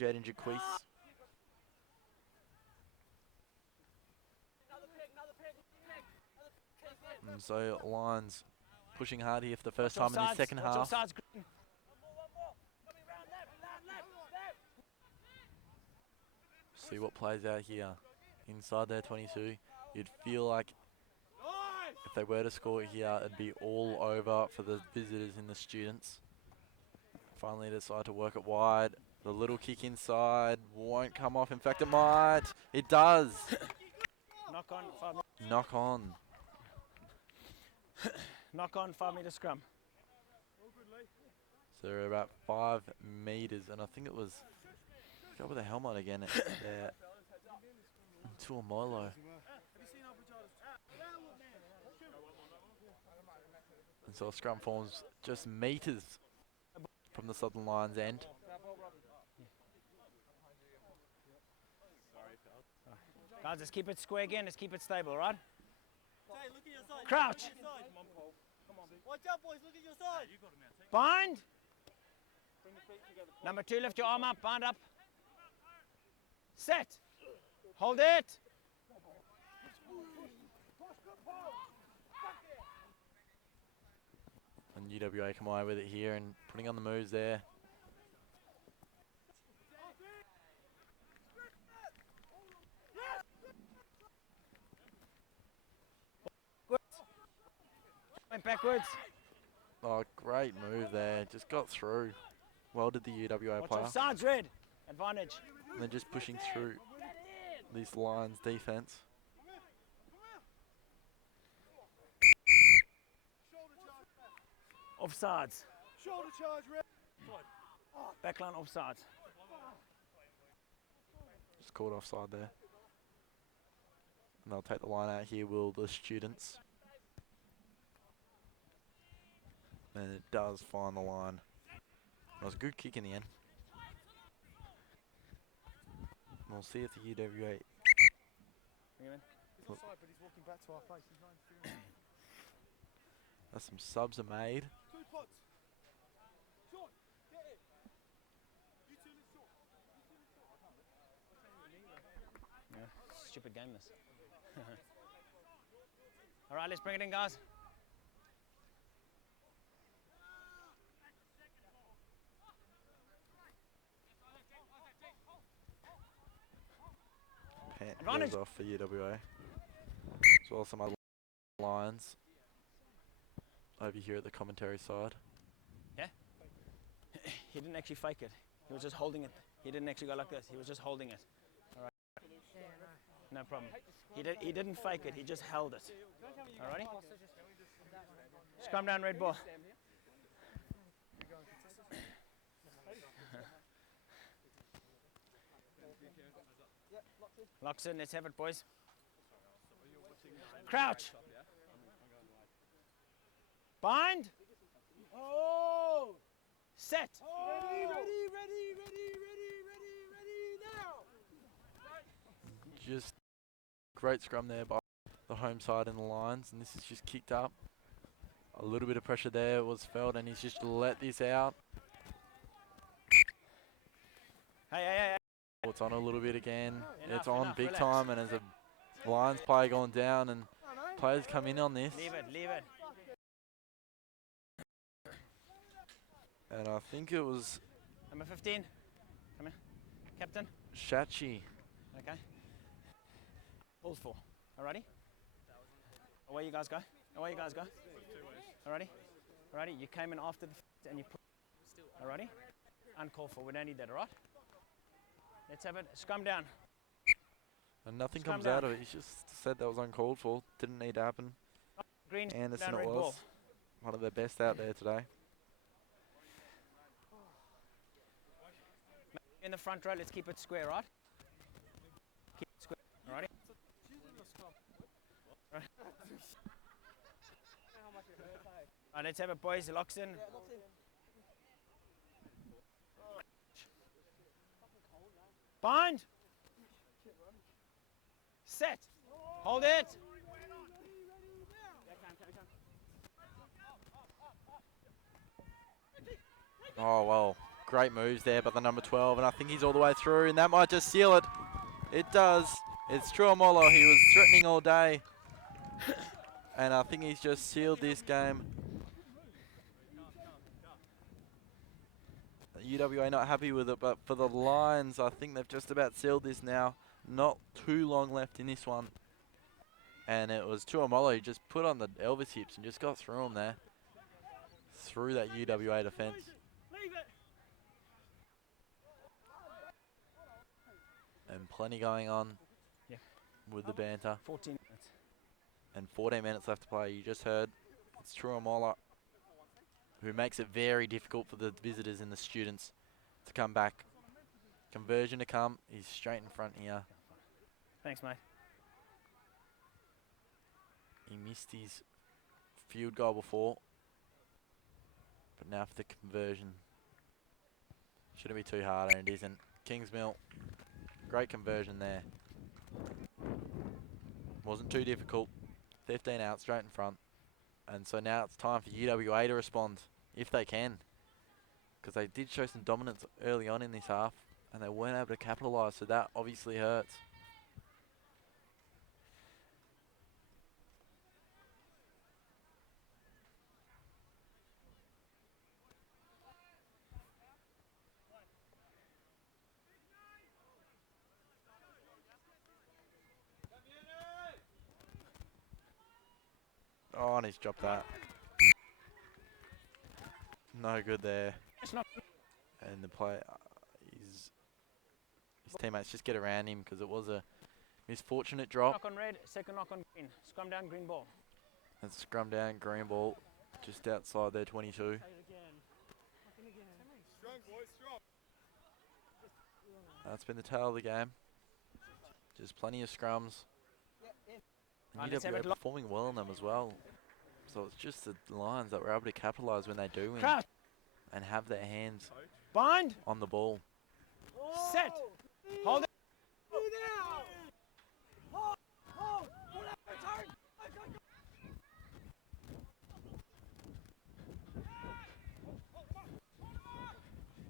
Jaden Jaquise. And so Lions pushing hard here for the first Watch time in the offsides, second watch half. offsides, Green. See what plays out here. Inside their 22, you'd feel like if they were to score here, it'd be all over for the visitors and the students. Finally decide to work it wide. The little kick inside won't come off. In fact, it might. It does. Knock on, 5 meter. Knock on. Knock on, 5 meter scrum. So they're about 5 meters, and I think it was go with the helmet again. Yeah. To a Molo. And so a scrum forms just meters from the Southern Lions end. Guys, let's keep it square again. Let's keep it stable, right? Crouch. Watch out, boys. Look at your side. Bind. Number 2, lift your arm up. Bind up. Set. Hold it. And UWA come away with it here and putting on the moves there. Went backwards. Oh, great move there. Just got through. Well did the UWA Watch player. offsides, red. Advantage. And they're just pushing through this Lions defense. Offsides. Shoulder charge, red. Backline offsides. Just caught offside there. And they'll take the line out here, will the students. And it does find the line. It was a good kick in the end. We'll see if the UWA. Bring him in. He's offside, but he's walking back to our face. He's not interfering. As some subs are made. 2 pots. Sean, get it. You two, let's short. Yeah, stupid game this. All right, let's bring it in, guys. Pant Advantage. goes off for UWA. As well as some other Lions over here at the commentary side. Yeah? He didn't actually fake it. He was just holding it. He didn't actually go like this. He was just holding it. All right. No problem. He didn't fake it. He just held it. Alrighty? Scrum down, red ball. Locks in. Let's have it, boys. Crouch. Bind. Oh! Set. Ready now! Just great scrum there by the home side and the Lions, and this is just kicked up. A little bit of pressure there was felt, and he's just let this out. Hey. Oh, it's on a little bit again. Enough, It's on enough, big relax. time, and as a Lions player going down, and players come in on this, Leave it. and I think it was Number 15. Come here. Captain. Shachi. Okay. Balls 4. Alrighty? Away you guys go. Alrighty? You came in after the and you put. Alrighty? Uncalled for. We don't need that, alright? Let's have it. Scrum down. And nothing Scrum comes down. out of it. He just said that was uncalled for. Didn't need to happen. Green. Anderson down, it red was. ball. One of their best out there today. In the front row, let's keep it square, right? Keep it square. Alrighty? Alright, let's have it, boys. Locks in. Bind. Set. Hold it. Oh, well, great moves there by the number 12, and I think he's all the way through, and that might just seal it. It does. It's Truamolo. He was threatening all day. And I think he's just sealed this game. UWA not happy with it, but for the Lions, I think they've just about sealed this now. Not too long left in this one. And it was Tuamolo who just put on the Elvis hips and just got through him there. Through that UWA defence. And plenty going on with the banter. 14 minutes. And 14 minutes left to play. You just heard it's Tuamolo who makes it very difficult for the visitors and the students to come back. Conversion to come. He's straight in front here. Thanks, mate. He missed his field goal before. But now for the conversion. Shouldn't be too hard, and it isn't. Kingsmill, great conversion there. Wasn't too difficult. 15 out, straight in front. And so now it's time for UWA to respond, if they can. Because they did show some dominance early on in this half, and they weren't able to capitalise, so that obviously hurts. Oh, and he's dropped that. No good there. It's not. And the play, his teammates just get around him because it was a misfortunate drop. Knock on red, second knock on green. Scrum down, green ball. And scrum down, green ball, just outside their 22. That's been the tail of the game. Just plenty of scrums. And UWA performing well on them as well. So it's just the Lions that were able to capitalise when they do win and have their hands Bind. on the ball. Set. Hold it.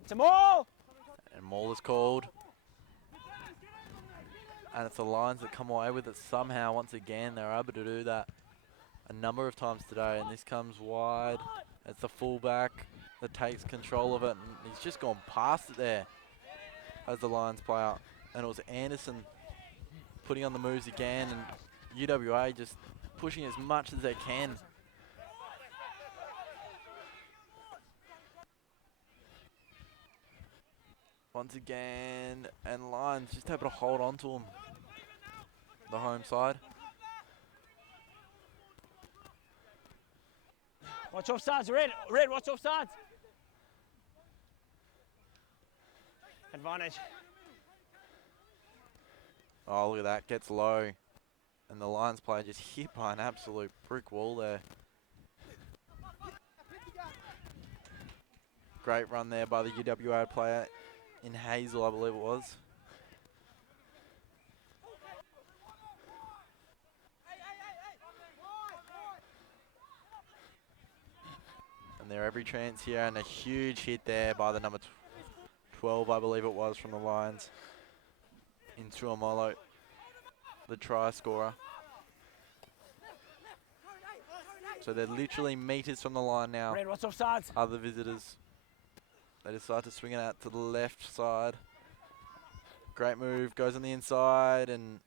It's a maul. And maul is called. And it's the Lions that come away with it somehow. Once again, they're able to do that a number of times today. And this comes wide. It's the fullback that takes control of it. And he's just gone past it there as the Lions player. And it was Anderson putting on the moves again. And UWA just pushing as much as they can. Once again, and Lions just able to hold on to him. The home side. Watch offsides, red. Red, watch offsides. Advantage. Oh, look at that. Gets low. And the Lions player just hit by an absolute brick wall there. Great run there by the UWA player in Hazel, I believe it was. And they're every chance here, and a huge hit there by the number 12, I believe it was, from the Lions. In Tuamolo, the try scorer. So they're literally meters from the line now. Red, watch offsides. Other visitors. They decide to swing it out to the left side. Great move, goes on the inside and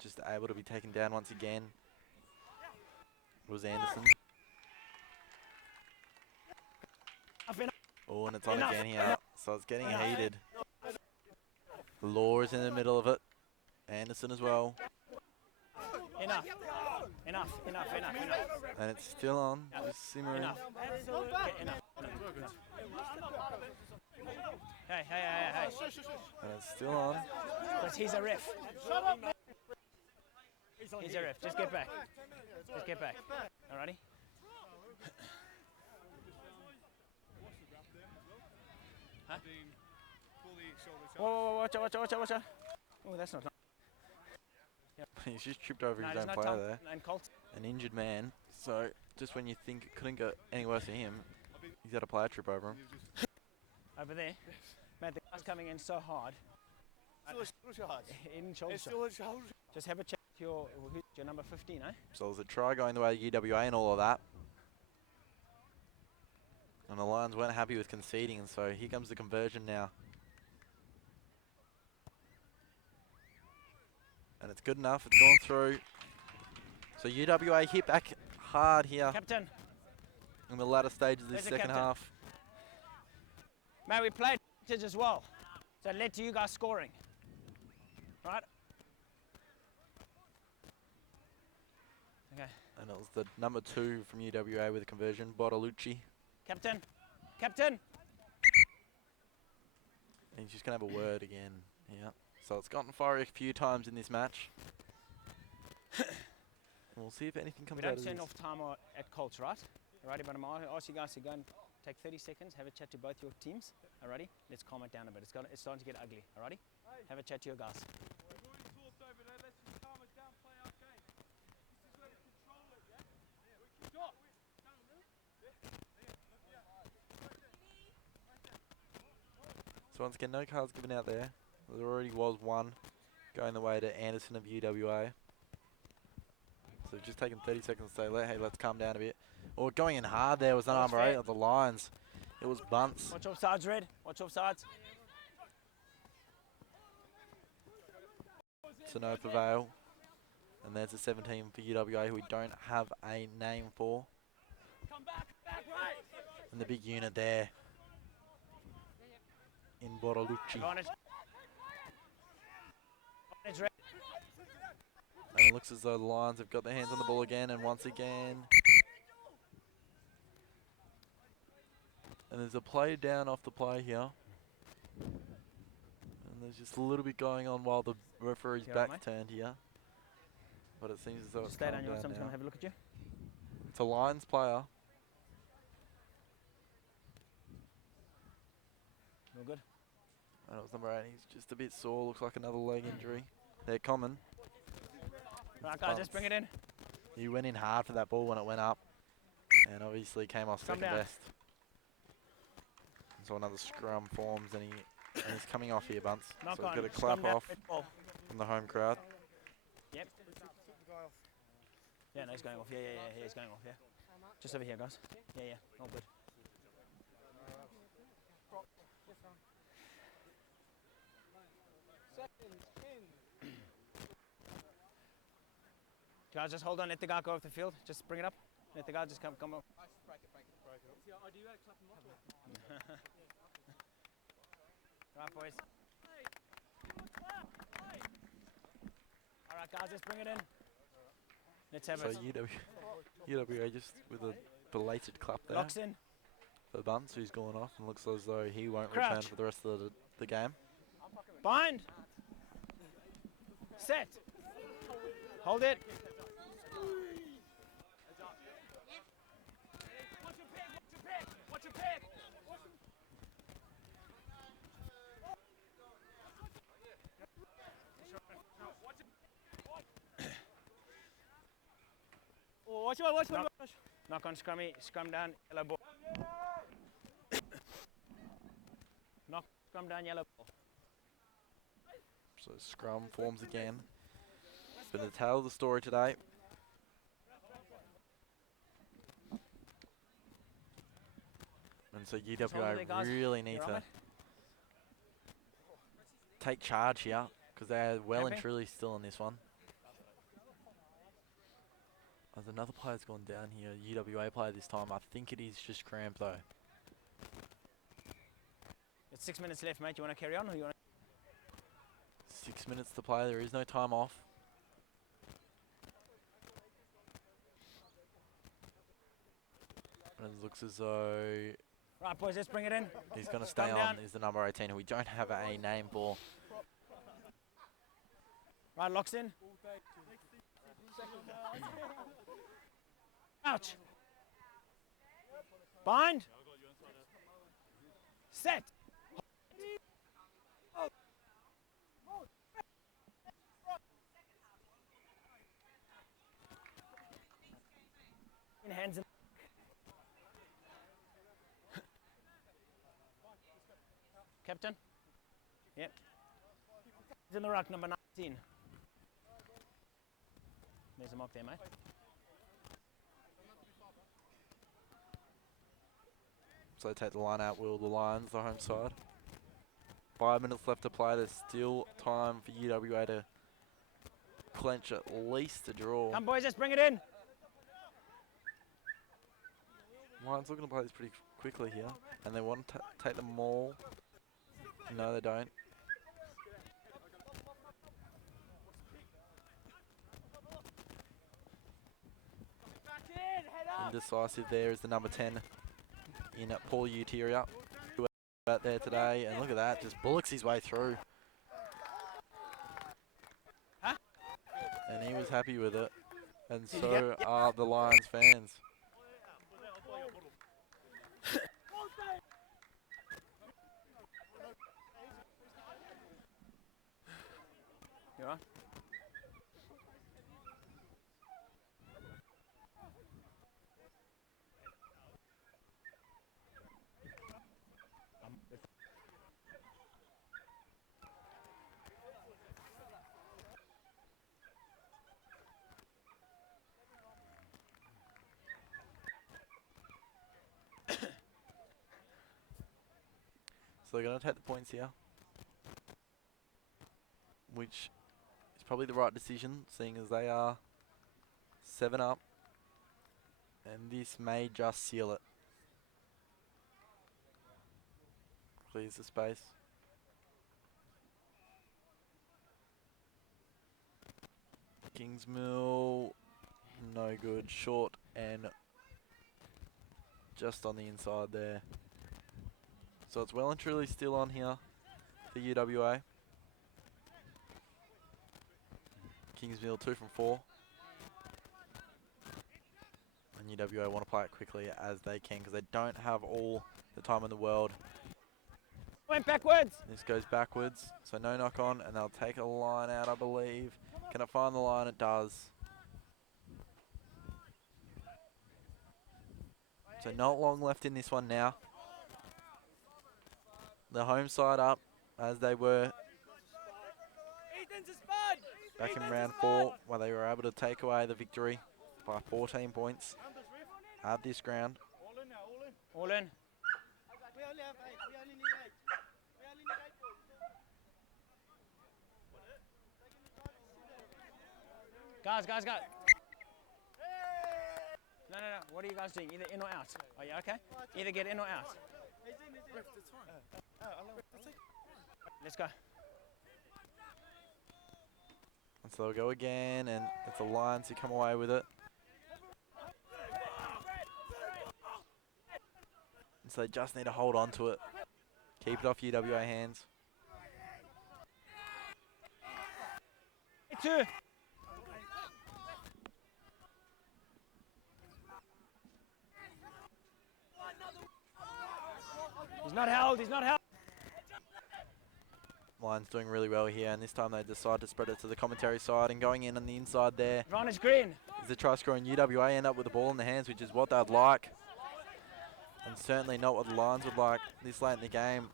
just able to be taken down once again. It was Anderson. Oh, and it's on again here. So it's getting heated. Law is in the middle of it. Anderson as well. Enough. Enough. And it's still on. Just simmering. Enough. Enough. Hey. And it's still on. Because he's a ref. He's a ref. Just get back. Alrighty? Huh? Whoa, watch out. Oh, that's not. He's just tripped over his there's own no player time. there. And Colts. An injured man. So just when you think it couldn't go any worse for him, he's had a player trip over him. Over there. Man, the guy's coming in so hard. Still a shoulder charge. In shoulder. It's still a shoulder. Just have a check. who's your number 15, eh? So there's a try going the way of UWA and all of that. And the Lions weren't happy with conceding, and so here comes the conversion now. And it's good enough. It's gone through. So UWA hit back hard here Captain, in the latter stages of this There's a second captain. half. man, we played advantage as well. So it led to you guys scoring. Right? Okay. And it was the number 2 from UWA with a conversion, Bottalucci. Captain, Captain. And he's just going to have a word again. Yeah. So it's gotten fiery a few times in this match. And we'll see if anything comes We out don't of send this. off time at Colts, right? Alrighty, but I'm going to ask you guys to go and take 30 seconds, have a chat to both your teams. Alrighty, let's calm it down a bit. It's starting to get ugly. Alrighty, have a chat to your guys. We've already talked over there. Let's just calm it down, play our game. This is where to control it, yeah? Stop! So once again, no cards given out there. There already was one going the way to Anderson of UWA. So just taking 30 seconds to say, hey, let's calm down a bit. Or going in hard there was the That's number 8 fair. of the Lions. It was Bunce. Watch off sides, Red. Watch off sides. To no prevail. And there's a 17 for UWA who we don't have a name for. Come back, right! And the big unit there in Bottalucci. Advantage. Advantage, Red. And it looks as though the Lions have got their hands on the ball again, and once again. And there's a play down off the play here. And there's just a little bit going on while the referee's You alright, back's turned here. But it seems as though it's Stay calmed down, you want down someone's going now. to have a look at you? It's a Lions player. All good? And it was number 8. He's just a bit sore. Looks like another leg injury. They're common. Right, guys, just bring it in. He went in hard for that ball when it went up. And obviously came off Come second down. best. And so another scrum forms and he's coming off here, Bunce. Knock So on. he's got a Scrum clap down, off red ball. from the home crowd. Yep. Yeah, no, he's going off. Yeah, he's going off, yeah. Just over here, guys. Yeah, all good. Guys, just hold on. Let the guy go off the field. Just bring it up. Let the guy just come off. Right, boys. All right, guys, just bring it in. Let's have So it. UWA just with a belated clap there Locks in. for Bunce, who's gone off and looks as though he won't Crouch. return for the rest of the game. Bind. Set. Hold it. Watch your pick! Oh, watch Knock. Knock on scrummy. Scrum down. Yellow ball. Knock. Scrum down. Yellow ball. So scrum forms again. Been the tale of the story today. And so hold it there, UWA guys. really need You're to on it. take charge here because they're well and Camping. truly still in this one. There's another player's gone down here, UWA player this time. I think it is just cramp though. It's 6 minutes left, mate. You want to carry on or you want 6 minutes to play, there is no time off. And it looks as though to... Right, boys, let's bring it in. he's going to stay Come on, down. is the number 18 who we don't have a name for. Right, locks in. Ouch. Bind. Set. In hands in. Captain? Yep. He's in the ruck, number 19. the mark there, mate. So they take the line out, will the Lions, the home side. 5 minutes left to play. There's still time for UWA to clench at least a draw. Come, boys, let's bring it in. Lions looking to play this pretty quickly here. And they want to take the maul. No, they don't. Indecisive there is the number 10 in Paul Uteria, who out there today. And look at that, just bullocks his way through. Huh? And he was happy with it. And so are the Lions fans. You all right? So they're going to take the points here, which is probably the right decision, seeing as they are 7 up, and this may just seal it. Clears the space. Kingsmill, no good, short and just on the inside there. So it's well and truly still on here for UWA. Kingsmill 2 from 4. And UWA want to play it quickly as they can because they don't have all the time in the world. Went backwards. This goes backwards, so no knock on, and they'll take a line out, I believe. Can it find the line? It does. So not long left in this one now. The home side up as they were back in round 4, where they were able to take away the victory by 14 points at this ground. All in. Guys. No. What are you guys doing? Either in or out? Are you okay? Either get in or out. Let's go. And so they'll go again, and it's the Lions who come away with it. And so they just need to hold on to it. Keep it off UWA hands. 2. He's not held. Lions doing really well here, and this time they decide to spread it to the commentary side, and going in on the inside there Advantage green. is the try scorer, and UWA end up with the ball in their hands, which is what they'd like. And certainly not what the Lions would like this late in the game.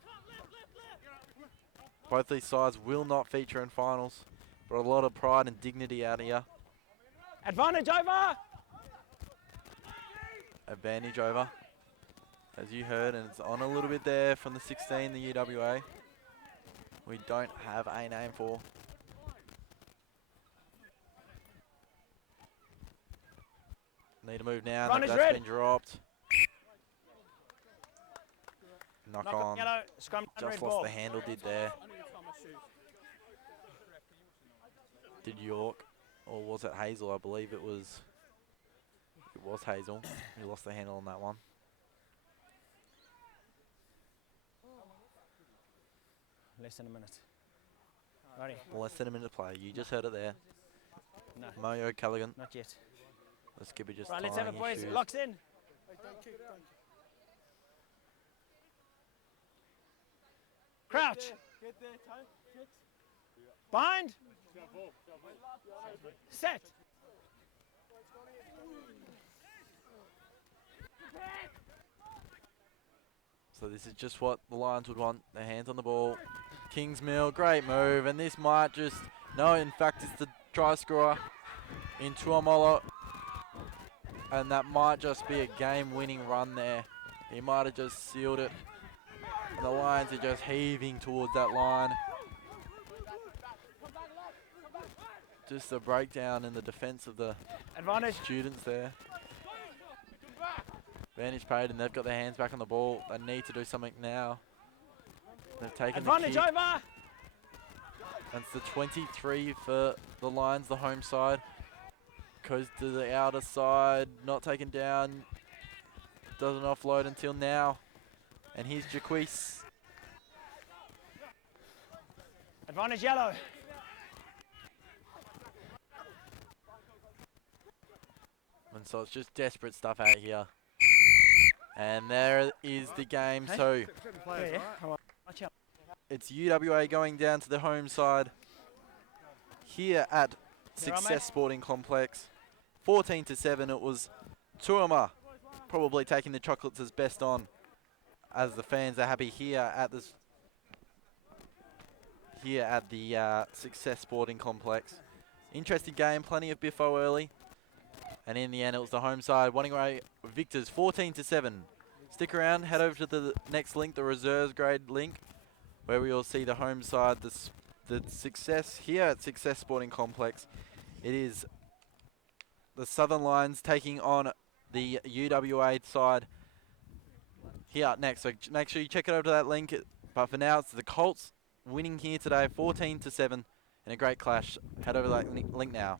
Both these sides will not feature in finals, but a lot of pride and dignity out here. Advantage over. Advantage over, as you heard, and it's on a little bit there from the 16, the UWA. We don't have a name for. Need to move now. Run is That's red. been dropped. Knock on. Yellow. Scrum down, red Just lost ball. the handle, did there. Did York, or was it Hazel? I believe it was. It was Hazel. He lost the handle on that one. Less than a minute. Righty. Less than a minute to play. You just heard it there. No, Mario Callaghan. not yet. The skipper just Right, let's have tying it, his boys. shoes. Locks in. Crouch. Bind. Set. So this is just what the Lions would want. Their hands on the ball. Kingsmill, great move, and this might just... No, in fact, it's the try scorer. in Tuamola, and that might just be a game-winning run there. He might have just sealed it. And the Lions are just heaving towards that line. Just a breakdown in the defence of the Advantage. students there. Advantage paid, and they've got their hands back on the ball. They need to do something now. They've taken the Advantage kick. over. That's the 23 for the Lions, the home side. Goes to the outer side, not taken down. Doesn't offload until now. And here's Jaquise. Advantage yellow. And so it's just desperate stuff out here. And there is the game. Hey. So Yeah. Come on. Watch out. it's UWA going down to the home side here at You're right, Success mate. Sporting Complex. 14-7. It was Tuama probably taking the chocolates as best on, as the fans are happy here at this Success Sporting Complex. Interesting game, plenty of biffo early, and in the end it was the home side winning away victors 14-7. Stick around, head over to the next link, the reserves grade link, where we will see the home side, the success here at Success Sporting Complex. It is the Southern Lions taking on the UWA side here next. So make sure you check it over to that link. But for now, it's the Colts winning here today, 14-7, in a great clash. Head over to that link now.